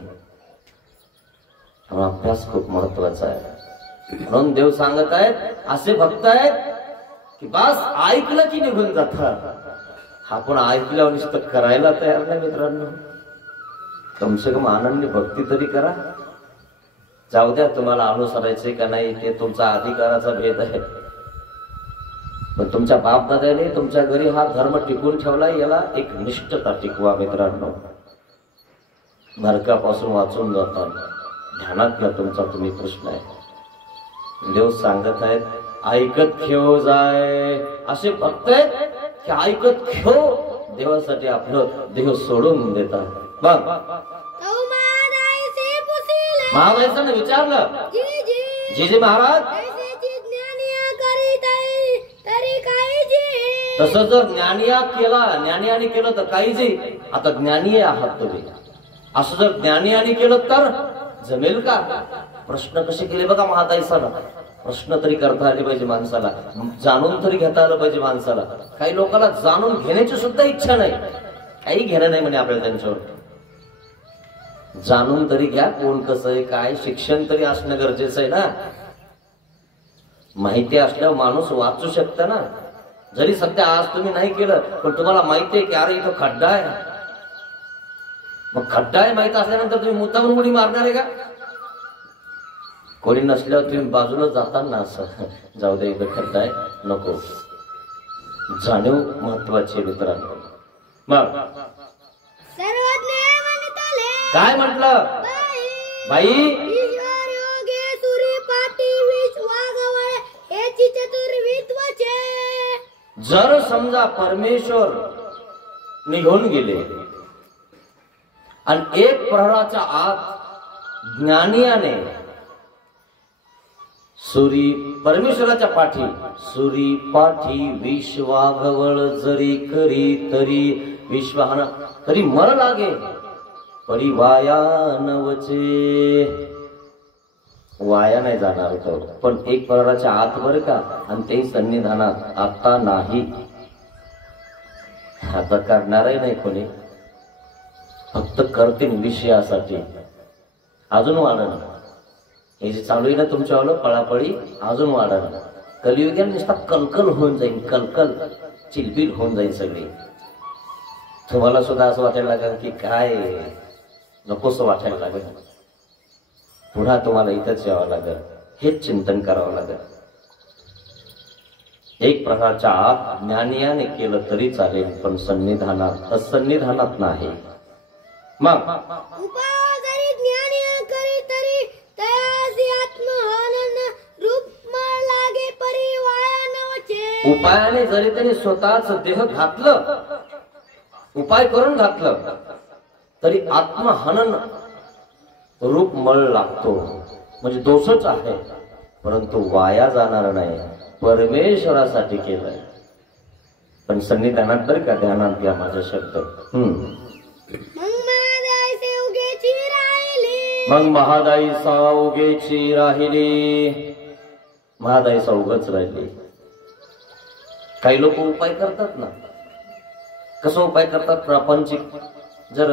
अभ्यास खूप महत्वाचा आहे. म्हणून देव सांगत आहेत, असे भक्त आहेत की बस ऐकलं की निघून जातात. आपण ऐकल्यावर नुसतं करायला तयार नाही मित्रांनो. कमसे कम आनंदी भक्ती तरी करा. जाऊ द्या तुम्हाला अनुसरायचे का नाही ते तुमचा अधिकाराचा भेद आहे, पण तुमच्या बापदादाने तुमच्या घरी हा धर्म टिकून ठेवलाय, याला एक निष्ठता टिकवा मित्रांनो. नरकापासून वाचून जातात. ध्यानात घ्या तुमचा तुम्ही प्रश्न आहे. देव सांगत आहेत, ऐकत खेळ जाय. असे भक्त आहेत की ऐकत खेळ देवासाठी आपलं देव सोडून देतात. बघ महाराजांना विचारलं, जे महाराज तसं जर ज्ञानियाने केलं तर काही जे आता ज्ञानी आहात तुम्ही, असं जर ज्ञानियाने केलं तर जमेल का? प्रश्न कसे केले बघा महाताईसाला. प्रश्न तरी करता आले पाहिजे माणसाला, जाणून तरी घेता आलं पाहिजे माणसाला. काही लोकांना जाणून घेण्याची सुद्धा इच्छा नाही, काही घेणं नाही म्हणे आपल्याला त्यांच्यावर. जाणून तरी घ्या कोण कसं आहे काय. शिक्षण तरी असणं गरजेचं आहे ना. माहिती असल्यावर माणूस वाचू शकतं ना. जरी सध्या आज तुम्ही नाही केलं पण तुम्हाला माहिती आहे की अरे इथं खड्डा आहे, मग खड्डा आहे माहिती असल्यानंतर तुम्ही मुद्दामून उडी मारणार आहे का? कोणी नसल्यावर तुम्ही बाजूला जाताना असं जाऊ दे इथं खड्डा आहे नको. जाणीव महत्वाची मित्रांनो. मग काय म्हटलं बाई? जर समजा परमेश्वर निघून गेले आणि एक प्रहराच्या आत ज्ञानियाने सुरी परमेश्वराच्या पाठी सुरी पाठी विश्वाघवळ जरी करी तरी विश्वाहन तरी मर लागे परी वाया नवचे. वाया नाही जाणार तो, पण एक प्रहराच्या आत बर का, आणि ते सन्निधानात आता नाही. आता करणारही नाही कोणी, फक्त करतील विषयासाठी. अजून वाढण हे जे चालू आहे ना तुमच्यावालं पळापळी, अजून वाढण. कलियुगाने नुसता कलकल होऊन जाईल, कलकल चिलबिल होऊन जाईल सगळी. तुम्हाला सुद्धा असं वाटायला लागेल की काय नकोसं वाटायला लागेल. पुन्हा तुम्हाला इथंच यावं लागेल, हेच चिंतन करावं लागेल. एक प्रकारच्या आत ज्ञानियाने केलं तरी चालेल, पण सन्निधानात असन्निधानात नाही. मग उपायाने जरी त्याने स्वतःच देह घातलं, उपाय करून घातलं, तरी आत्महनन रूप मळ लागतो. म्हणजे दोषच आहे, परंतु वाया जाणार नाही. परमेश्वरासाठी केलंय. पण सन्निधानात तर का ध्यानात घ्या माझा शब्द. मग महादाईसा उगेची राहिली. महादाईसा उगच राहिली. काही लोक उपाय करतात ना. कसं उपाय करतात? प्रापंचिक. जर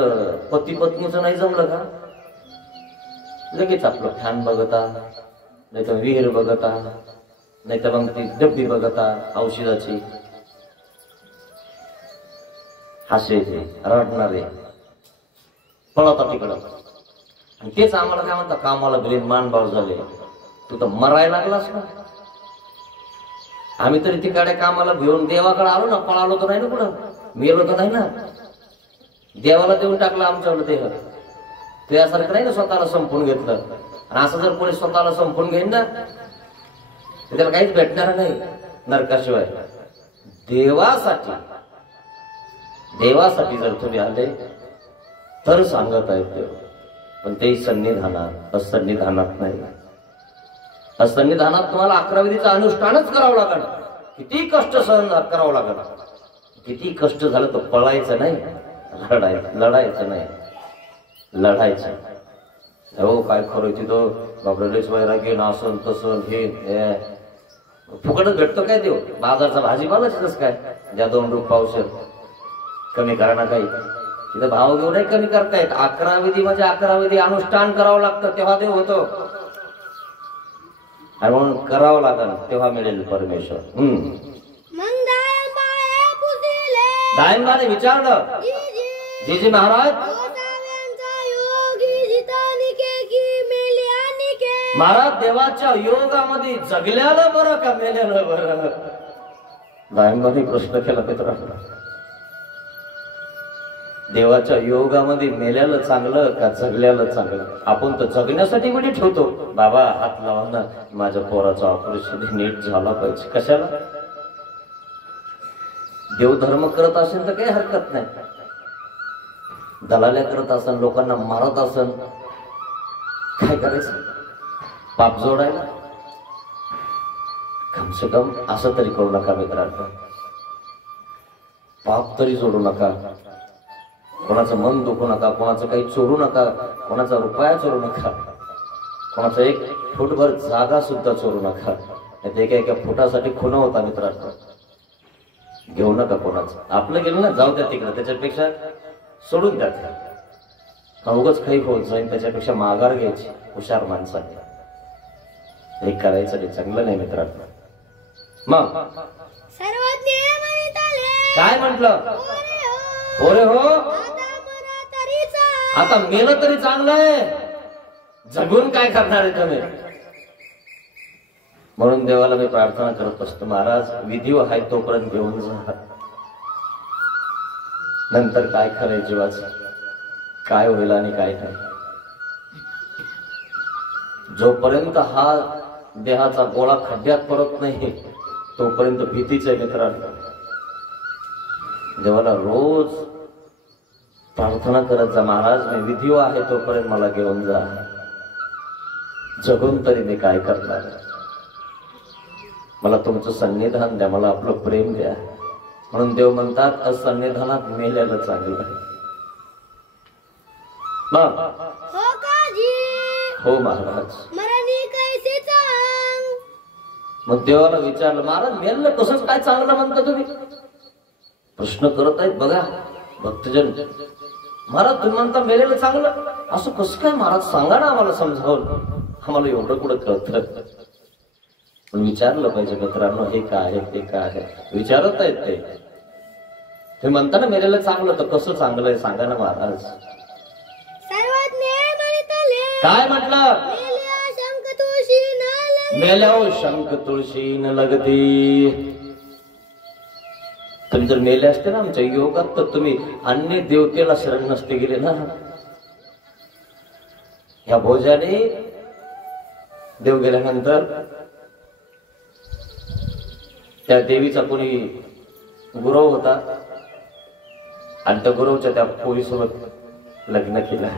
पती पत्नीचं नाही जमलं का लगेच आपलं फॅन बघता, नाही तर विहीर बघता, नाही तर मग ती डब्बी बघता औषधाची. हसायचे रडणारे पळता तिकडं. आणि तेच आम्हाला काय म्हणतात, कामाला गेले मान भाव झाले, तू तर मरायला लागलास ना. आम्ही तरी तिकडे कामाला घेऊन देवाकडे आलो ना, पळालो तर नाही ना, कुठं मेलो तर नाही ना. देवाला देऊन टाकलं आमच्याकडे देह. तुझ्यासारखं नाही ना स्वतःला संपून घेतलं. आणि असं जर कोणी स्वतःला संपून घेईन ना, तर त्याला काहीच भेटणार नाही नरकाशिवाय. देवासाठी जर तुम्ही आले तर सांगत आहेत देव, पण ते सन्निधानात, असन्निधानात नाही. असन्निधानात तुम्हाला 11 विधीचं अनुष्ठानच करावं लागेल. किती कष्ट सहन करावं लागेल. किती कष्ट झालं तर पळायचं नाही, लढायचं नाही, लढायचं. हो काय खरं तिथं बाबरेच वैराग्य नासन तसन हे फुकटच भेटतो काय देव. बाजारचा भाजीपालाच काय ज्या 2 रुपये पावशेर कमी करा ना काही. तिथं भाव घेऊन नाही कमी करतायत. 11 विधी म्हणजे 11 विधी अनुष्ठान करावं लागतं तेव्हा देव होतो. आणि म्हणून करावं लागेल तेव्हा मिळेल परमेश्वर. दायंबाने विचारलं जी महाराज, महाराज देवाच्या योगामध्ये जगल्याला बरं का मेल्याला बरं. दायंबाने प्रश्न केला मित्रांनो, देवाच्या योगामध्ये मेल्याला चांगलं का जगल्याला चांगलं? आपण तर जगण्यासाठी विडी ठेवतो. बाबा हात लावा ना, माझ्या पोराचं ऑपरेशन नीट झाला पाहिजे. कशाला? देवधर्म करत असेल तर काही हरकत नाही. दलाल्या करत असेल, लोकांना मारत असेल, काय करायचं? पाप जोडायला कमसे कम असं तरी करू नका मित्रांनो. पाप तरी जोडू नका. कोणाचं मन दुखू नका, कोणाचं काही चोरू नका, कोणाचा रुपया चोरू नका, कोणाचा 1 फूटभर जागा सुद्धा चोरू नका. एका फुटासाठी खुन होता मित्रांनो. घेऊ नका कोणाचं. आपलं गेलं ना, जाऊ द्या तिकडं, त्याच्यापेक्षा सोडून द्या. उगाच काही होत जाईल, त्याच्यापेक्षा माघार घ्यायची हुशार माणसाने. हे करायचं नाही, चांगलं नाही मित्रांनो. मग काय म्हटलं? ओरे हो, आता मेलं तरी चांगलं आहे, जगून काय करणार आहे तुम्ही? म्हणून देवाला मी प्रार्थना करत असतो, महाराज विधी आहे तोपर्यंत घेऊन जा. नंतर काय खरंय जीवाचं, काय होईल आणि काय नाही. जोपर्यंत हा देहाचा गोळा खड्ड्यात पडत नाही तोपर्यंत भीतीच आहे मित्रांनो. देवाला रोज प्रार्थना करत जा, महाराज मी विधी आहे तोपर्यंत मला घेऊन जा, जगून तरी मी काय करणार. मला तुमचं सन्निधान द्या, मला आपलं प्रेम द्या. म्हणून देव म्हणतात असन्निधानात मेल्याला चांगलं. हो महाराज. मग देवाला विचारलं, महाराज मेलं कसंच काय चांगलं म्हणता तुम्ही? प्रश्न करत आहेत बघा भक्तजन. महाराज तुम्ही म्हणता मेलेलं चांगलं, असं कसं काय महाराज? सांगा ना आम्हाला, समजावून. आम्हाला एवढं कुठं कळतं. पण विचारलं पाहिजे मित्रांनो, हे काय आहे ते काय आहे विचारत आहेत ते. तुम्ही म्हणता ना मेलेलं चांगलं, तर कसं चांगलं आहे सांगा ना महाराज. काय म्हटलं? मेल्यावर शंख तुळशी न लगती. तुम्ही जर मेले असते ना आमच्या योगात, तर तुम्ही अन्य देवतेला शरण नसते गेले ना. ह्या भोजाने देव गेल्यानंतर त्या देवीचा कोणी गुरव होता आणि त्या गुरवच्या त्या पोरीसोबत लग्न केलं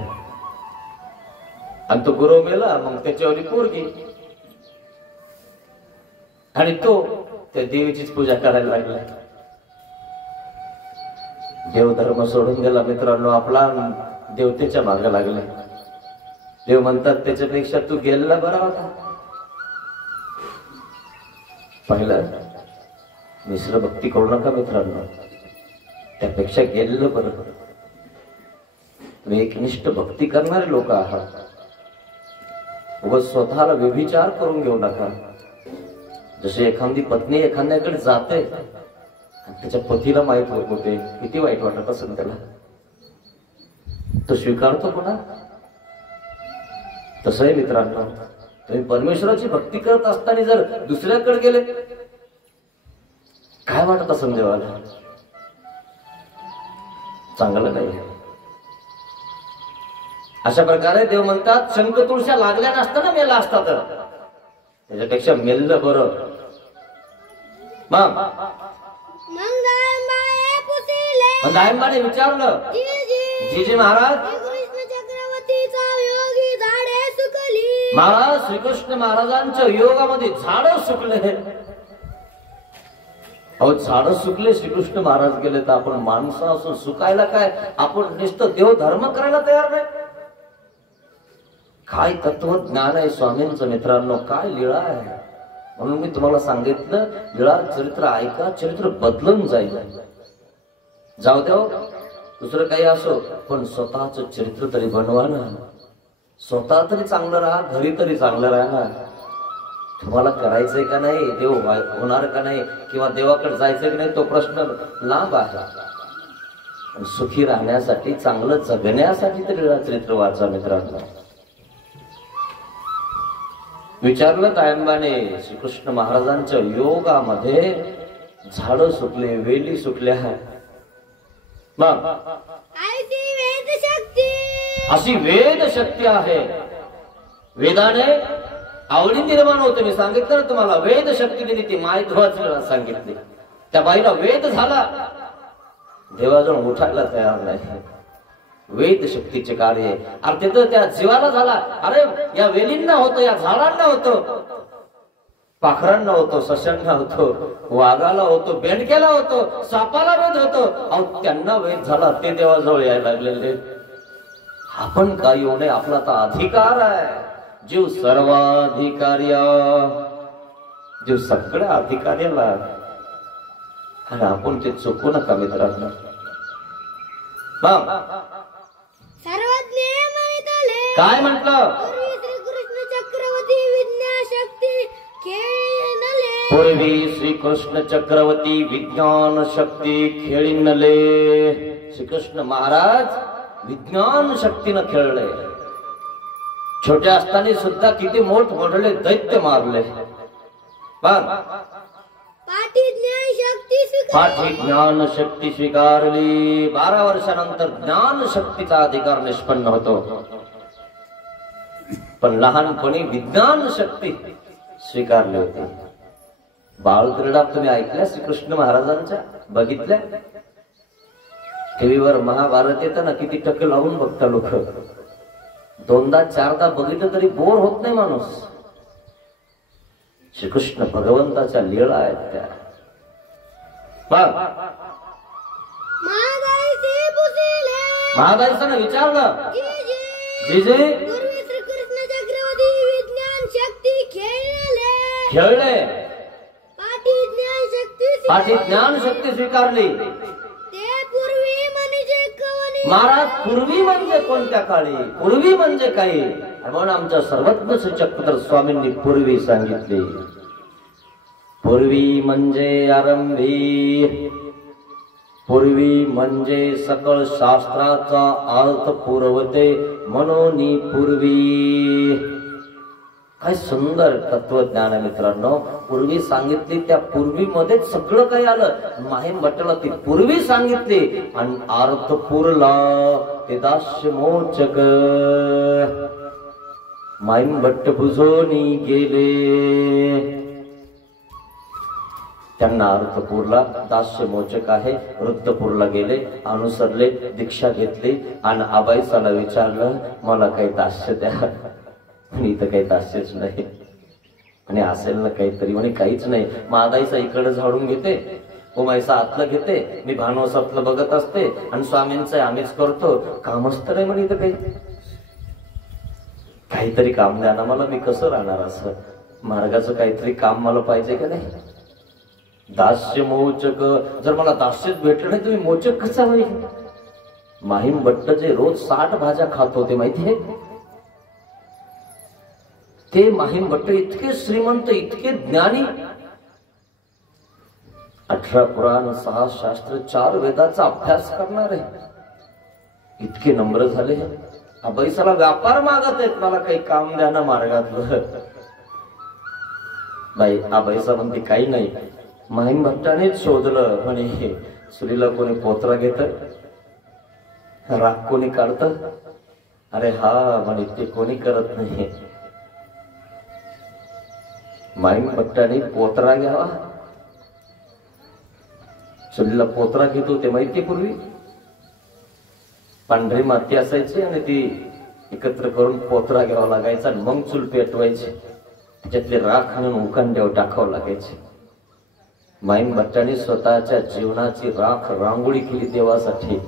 आणि तो गुरव मेला. मग त्याच्यावरी पोरगी आणि तो त्या देवीचीच पूजा करायला लागला. देवधर्म सोडून गेला मित्रांनो, आपला देवतेच्या मागे लागला. देव म्हणतात त्याच्यापेक्षा तू गेलेला बरा होता. पहिलं मिश्र भक्ती करू नका मित्रांनो, त्यापेक्षा गेलेलं बरं. तुम्ही एकनिष्ठ भक्ती करणारे लोक आहात. उगाच स्वतःला व्यभिचार करून घेऊ नका. जशी एखादी पत्नी एखाद्याकडे जाते, त्याच्या पतीला माहित होते, किती वाईट वाटत असेल त्याला. तो स्वीकारतो पुन्हा. कसं आहे मित्रांनो, तुम्ही परमेश्वराची भक्ती करत असताना जर दुसऱ्याकडे गेले, काय वाटत असेल देवाला? चांगलं नाही. अशा प्रकारे देव म्हणतात, शंख तुळशा लागल्या नसताना मेला असता तर त्याच्यापेक्षा मेललं बरं. मग दायंबाने विचारलं, जीजी महाराज, महाराज श्रीकृष्ण महाराजांच्या योगामध्ये झाडं सुकले. अहो झाडं सुकले, श्रीकृष्ण महाराज गेले, तर आपण माणसं असून सुकायला काय? आपण नुसतं देव धर्म करायला तयार नाही. काय तत्वज्ञान आहे स्वामींचं मित्रांनो, काय लीळा आहे. म्हणून मी तुम्हाला सांगितलं, लीळा चरित्र ऐका, चरित्र बदलून जाईल. जाऊ द्या दुसरं काही असो, पण स्वतःच चरित्र तरी बनवा ना. स्वतः तरी चांगलं राहा, घरी तरी चांगलं राहा. तुम्हाला करायचंय का नाही, देव होणार का नाही, किंवा देवाकडे जायचंय की नाही, तो प्रश्न लांब आहे. सुखी राहण्यासाठी, चांगलं जगण्यासाठी तरी चरित्र वाचा मित्रांनो. विचारलं तायंबाने, श्रीकृष्ण महाराजांच्या योगामध्ये झाडं सुकले, वेली सुकल्या. मग अशी वेद शक्ती आहे. वेदाने आवडी निर्माण होते. मी सांगितलं ना तुम्हाला, वेद शक्तीने ती मायध्वाची सांगितली. त्या बाईला वेद झाला, देवाजवळ उठायला तयार नाही. वेद शक्तीचे कार्य आहे. अरे तिथं त्या जीवाला झाला. अरे या वेलींना होतं, या झाडांना होतं, पाखरांना होतो, सशांना होतो, वाघाला होतो, बेंडक्याला होतो, सापाला वेद होतो. अहो त्यांना वेद झाला, ते देवाजवळ यायला लागलेले. आपण काय येऊ नये, आपला तर अधिकार आहे. जीव सर्वाधिकार्य, जीव सगळ्या अधिकार्याला, आणि आपण ते चुकू नका मित्रांनो. काय म्हटलं? श्रीकृष्ण चक्रवर्ती विज्ञान शक्ती खेळीनले. पूर्वी श्रीकृष्ण चक्रवर्ती विज्ञान शक्ती खेळीनले. श्रीकृष्ण महाराज विज्ञान शक्तीनं खेळले. छोटे असताना सुद्धा किती मोठमोठे दैत्य मारले. पाठी ज्ञान शक्ती स्वीकारली. 12 वर्षानंतर ज्ञान शक्तीचा अधिकार निष्पन्न होतो. पण लहानपणी विज्ञान शक्ती स्वीकारली होती. बाळक्रीडा तुम्ही ऐकल्या श्रीकृष्ण महाराजांच्या, बघितल्या? टीव्हीवर महाभारत येतं ना, किती टक्के लावून बघता लोक. 2दा 4दा बघितलं तरी बोर होत नाही माणूस. श्रीकृष्ण भगवंताच्या लीळा आहेत त्या. महादाईसानं विचारलं, जीजे श्रीकृष्ण चक्रवर्ती विज्ञान शक्ती खेळले, पाठी ज्ञान शक्ती स्वीकारली. ते पूर्वी म्हणजे कवनी. महाराज पूर्वी म्हणजे कोणत्या काळी? पूर्वी म्हणजे काही, म्हणून आमच्या सर्वज्ञ चक्रधर स्वामींनी पूर्वी सांगितले. पूर्वी म्हणजे आरंभी, पूर्वी म्हणजे सकळ शास्त्राचा अर्थ पुरवते, म्हणून पूर्वी. काय सुंदर तत्वज्ञान आहे मित्रांनो. पूर्वी सांगितली, त्या पूर्वीमध्येच सगळं काही आलं. माहीम भट्टाला ती पूर्वी सांगितली आणि अर्थ पुरला ते दास्य मोचक. माहीम भट्ट बुजोनी गेले, त्यांना अर्थ पुरला. दास्य मोचक आहे. वृद्धपूरला गेले, अनुसरले, दीक्षा घेतली आणि आबाईसाला विचारलं, मला काही दास्य द्या. आणि इथं काही दास्यच नाही. आणि असेल ना काहीतरी, म्हणे काहीच नाही. मादाईसा इकडे झाडून घेते, उमाईसा आतलं घेते, मी भानवसातलं बघत असते, आणि स्वामींचं आम्हीच करतो. कामच तर नाही म्हणे इथं काही. काहीतरी काम द्या ना मला, मी कसं राहणार असं. मार्गाचं काहीतरी काम मला पाहिजे का नाही. दास्य मोचक, जर मला दास्यच भेटलं नाही, तुम्ही मोचक कसा होईल? माहीम भट्ट जे रोज 60 भाज्या खात होते माहितीये, ते माहीम भट्ट इतके श्रीमंत, इतके ज्ञानी. 18 पुराण, 6 शास्त्र, 4 वेदाचा अभ्यास करणारे, इतके नम्र झाले. बैसाला व्यापार मागत आहेत, मला काही काम द्या ना मार्गातलं. बाई बैसा म्हणते काही नाही. महिम भट्टानेच शोधलं म्हणे सुरीला कोणी पोत्रा घेत, राग कोणी काढत. अरे हा म्हणे ते कोणी करत नाही. महिम भट्टाने पोत्रा घ्यावा. सुरीला पोत्रा घेतो ते माहिती पूर्वी पांढरी माती असायची आणि ती एकत्र करून पोत्रा घ्यावा लागायचा आणि मग चूल पेटवायची, त्याच्यातले राख आणून उखंड्यावर टाकावं लागायचे. माईन भट्टाने स्वतःच्या जीवनाची राख रांगोळी केली देवासाठी.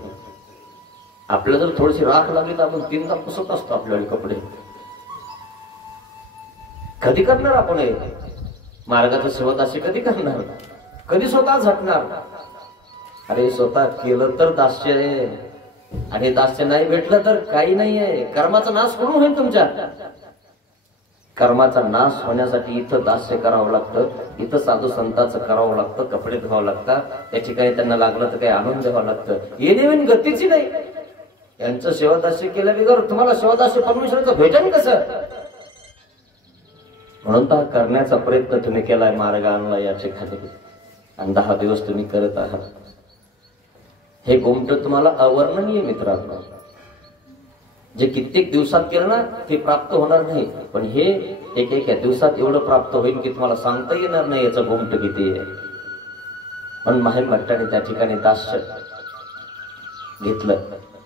आपल्याला जर थोडीशी राख लागली तर आपण 3दा पुसत असतो आपल्याकडे कपडे. कधी करणार आपण हे मार्गाचं सेवत असे कधी करणार, कधी स्वतः झटणार. अरे स्वतः केलं तर दास्य आहे, आणि दास्य नाही भेटलं तर काही नाही आहे. कर्माचा नाश करून होईल तुमच्या. कर्माचा नाश होण्यासाठी इथं दास्य करावं लागतं, इथं साधू संतांचं करावं लागतं, कपडे धुवावं लागतात, त्या ठिकाणी त्यांना लागलं तर काही आणून द्यावं लागतं. येणे गतीची नाही. यांचं सेवादास्य केल्या बिगर तुम्हाला सेवादास्य परमेश्वराचं भेटेल कसं? म्हणून तर करण्याचा प्रयत्न तुम्ही केलाय, मार्ग आणला या ठिकाणी, आणि 10 दिवस तुम्ही करत आहात. हे गोमट तुम्हाला अवर्णनीय मित्रांनो. जे कित्येक दिवसात केलं ना ते प्राप्त होणार नाही, पण हे एका दिवसात एवढं प्राप्त होईल की तुम्हाला सांगता येणार नाही याचं गोमट किती आहे. पण माहीम भट्टाने त्या ठिकाणी दास्य घेतलं.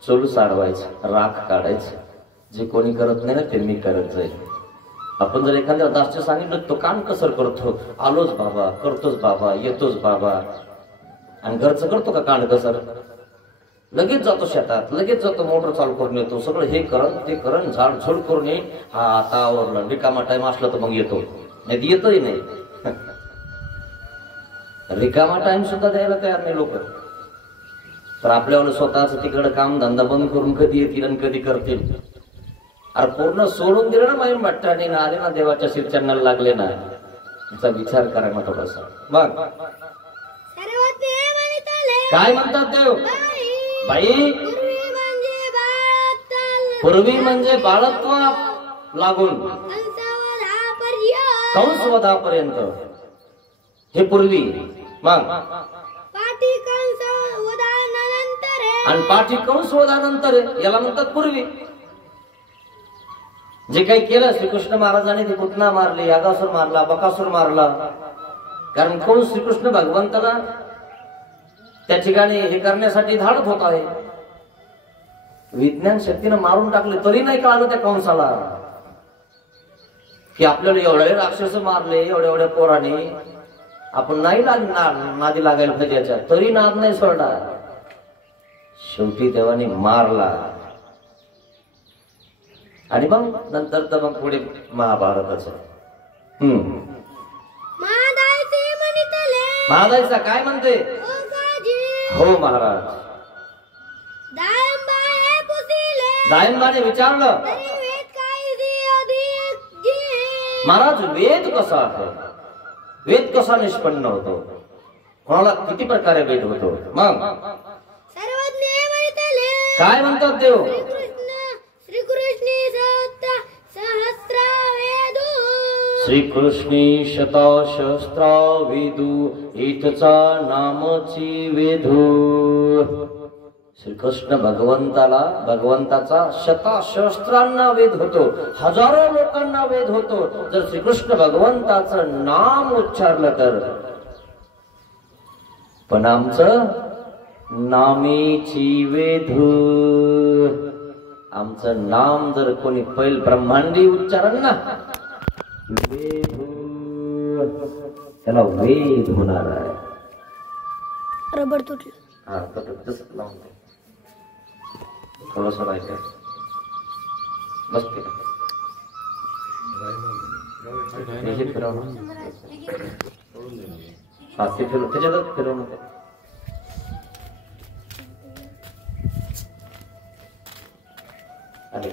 चूल सारवायचं, राख काढायचं. जे कोणी करत नाही ना ते मी करत जाईल. आपण जर एखाद्या दास्य सांगितलं तो कान कसर करतो, आलोच बाबा, करतोच बाबा, येतोच बाबा, आणि घरचं करतो का कान कसर? लगेच जातो शेतात, लगेच जातो मोटर चालू करून येतो, सगळं हे करण ते करण, झाड झोड करून ये. हा आता आवरलं, रिकामा टाइम असला तर मग येतो, नाही येतही नाही. रिकामा टाइम सुद्धा द्यायला तयार नाही लोक. तर आपल्याला स्वतःच तिकडं काम धंदा बंद करून कधी येतील आणि कधी करतील. अरे पूर्ण सोडून दिलं ना माहीम भट्टाने, आले ना देवाच्या शिरचरणाला लागले ना, याचा विचार करा ना थोडासा. मग काय म्हणतात देव? बाई पूर्वी म्हणजे बाळत्व लागून कंसवधापर्यंत, हे पूर्वी. मग आणि पाठी कंसवधानंतर याला म्हणतात पूर्वी. जे काही केलं श्रीकृष्ण महाराजांनी, ते पुतना मारले, यागासूर मारला, बकासूर मारला. कारण कोण श्रीकृष्ण भगवंताला त्या ठिकाणी हे करण्यासाठी धाडत होत आहे. विज्ञान शक्तीनं मारून टाकले तरी नाही कळालं त्या कंसाला की आपल्याला एवढे राक्षस मारले एवढ्या पोराने, आपण नाही नादी लागायला पाहिजे याच्या, तरी नाद नाही सोडला. शेवटी देवाने मारला. आणि मग नंतर तर मग पुढे महाभारताचं. महादायचा काय म्हणते? हो महाराज. दायंबाने विचारलं, महाराज वेद कसा आहे, वेद कसा निष्पन्न होतो, कोणाला किती प्रकारे वेद होतो? मग काय म्हणतात देव? श्रीकृष्णी शतशस्त्रा वेदू, इथचा नामची वेधू. श्रीकृष्ण भगवंताचा शतशस्त्रांना वेद होतो, हजारो लोकांना वेद होतो. जर श्रीकृष्ण भगवंताचं नाम उच्चारलं तर. पण आमचं नामेची वेधू, आमचं नाम जर कोणी पहिल ब्रह्मांडी उच्चारण ना, त्याला वेद होणार आहे. रबर तुटलं. हा तसं लावून दे, थोडस राहायचं. बस फिरवणं, हा ते फिरव, त्याच्यातच फिरवणं. अरे